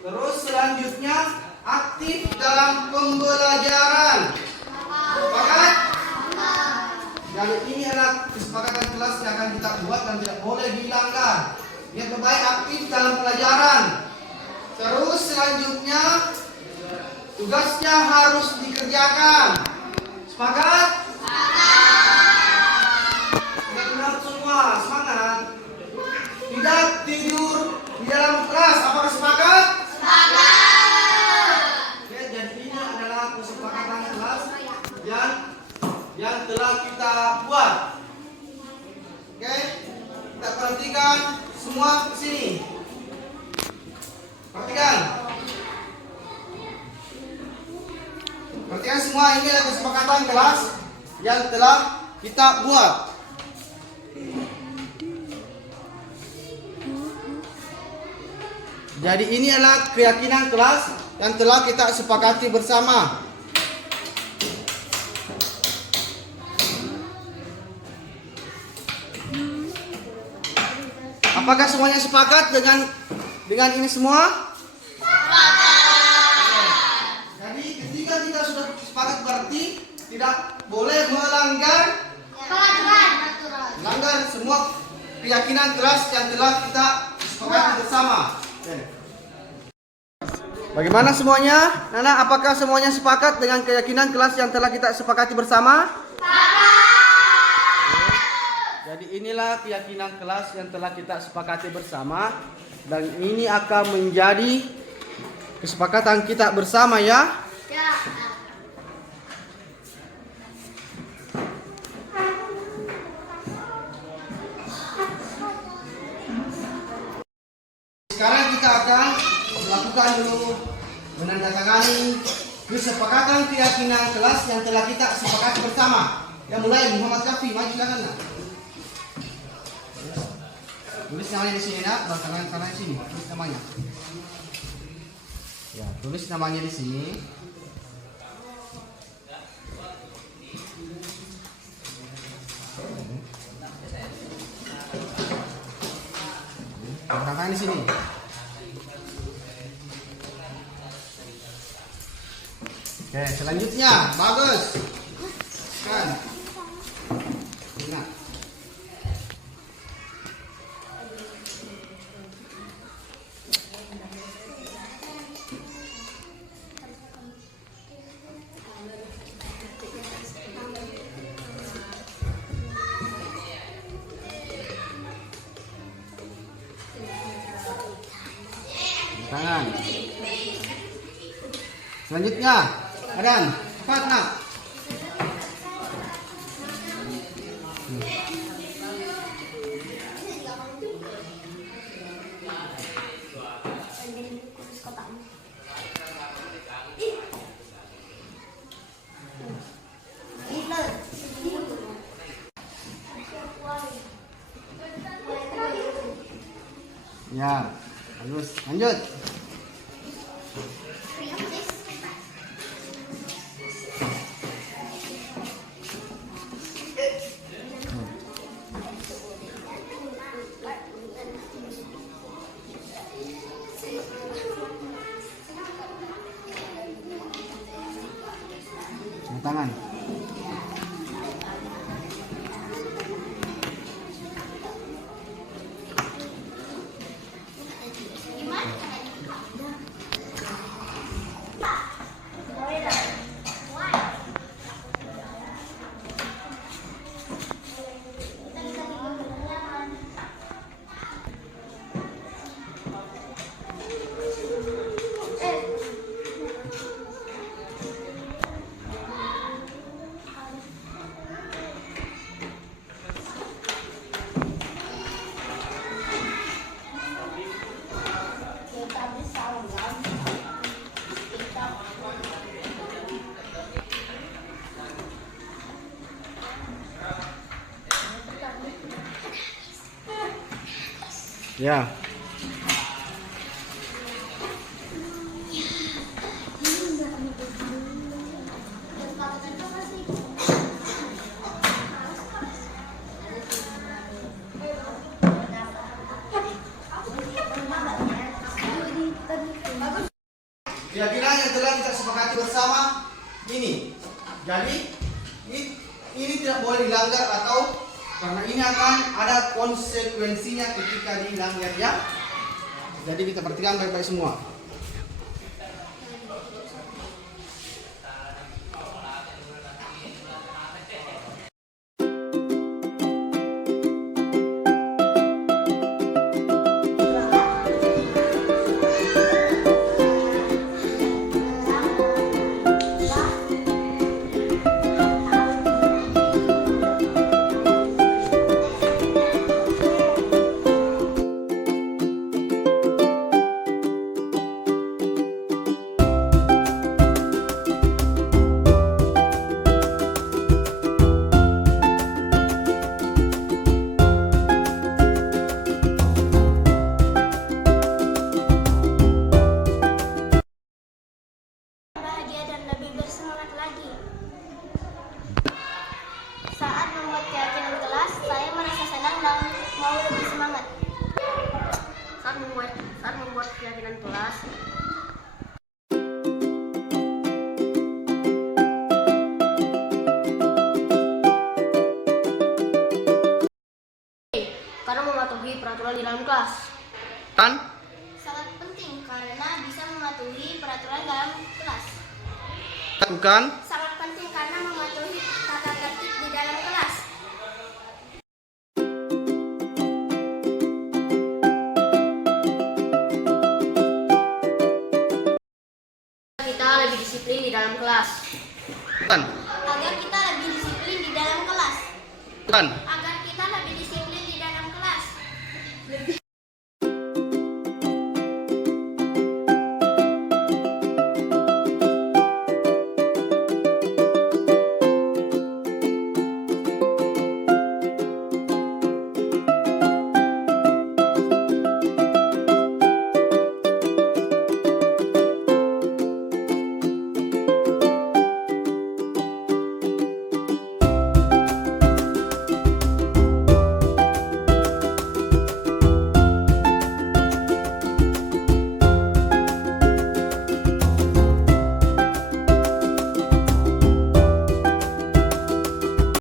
Terus selanjutnya aktif dalam pembelajaran. Sepakat? Jadi ini adalah kesepakatan kelas yang akan kita buat dan tidak boleh dilanggar. Yang terbaik aktif dalam pelajaran. Terus selanjutnya tugasnya harus dikerjakan. Sepakat? Tidak benar semua, semangat. Tidak tidur di dalam kelas. Apakah sepakat? Oke, jadi ini adalah kesepakatan kelas yang telah kita buat. Oke, kita perhatikan semua ke sini. Perhatikan semua, ini adalah kesepakatan kelas yang telah kita buat. Jadi ini adalah keyakinan kelas yang telah kita sepakati bersama. Apakah semuanya sepakat dengan ini semua? Jadi ketika kita sudah sepakat berarti tidak boleh melanggar semua keyakinan kelas yang telah kita sepakati bersama. Bagaimana semuanya? Nana, apakah semuanya sepakat dengan keyakinan kelas yang telah kita sepakati bersama? Jadi inilah keyakinan kelas yang telah kita sepakati bersama dan ini akan menjadi kesepakatan kita bersama ya. Sekarang kita akan melakukan dulu menandatangani kesepakatan keyakinan kelas yang telah kita sepakati bersama. Yang mulai Muhammad Kafi, maju silakan nak. Tulis namanya di sini nak, kanan sini, tulis namanya. Ya, tulis namanya di sini. Tangan di sini. Oke, selanjutnya bagus. Kan. Nah. Tangan. Selanjutnya, Adam, cepat nak. Ya, bagus. Lanjut. Tangan. Ya. Keyakinan yang telah kita sepakati bersama ini. Jadi ini tidak boleh dilanggar atau karena ini akan ada konsekuensinya ketika dilanggar ya. Jadi kita perhatikan baik-baik semua. Bahagia dan lebih bersemangat lagi. Saat membuat keyakinan kelas, saya merasa senang dan mau lebih semangat. Saat membuat keyakinan kelas, karena mematuhi peraturan di dalam kelas. Kan? Sangat penting karena bisa mematuhi peraturan dalam kelas. Lakukan. Sangat penting karena mematuhi tata tertib di dalam kelas. Kita lebih disiplin di dalam kelas. Kan? Agar kita lebih disiplin di dalam kelas. Kan?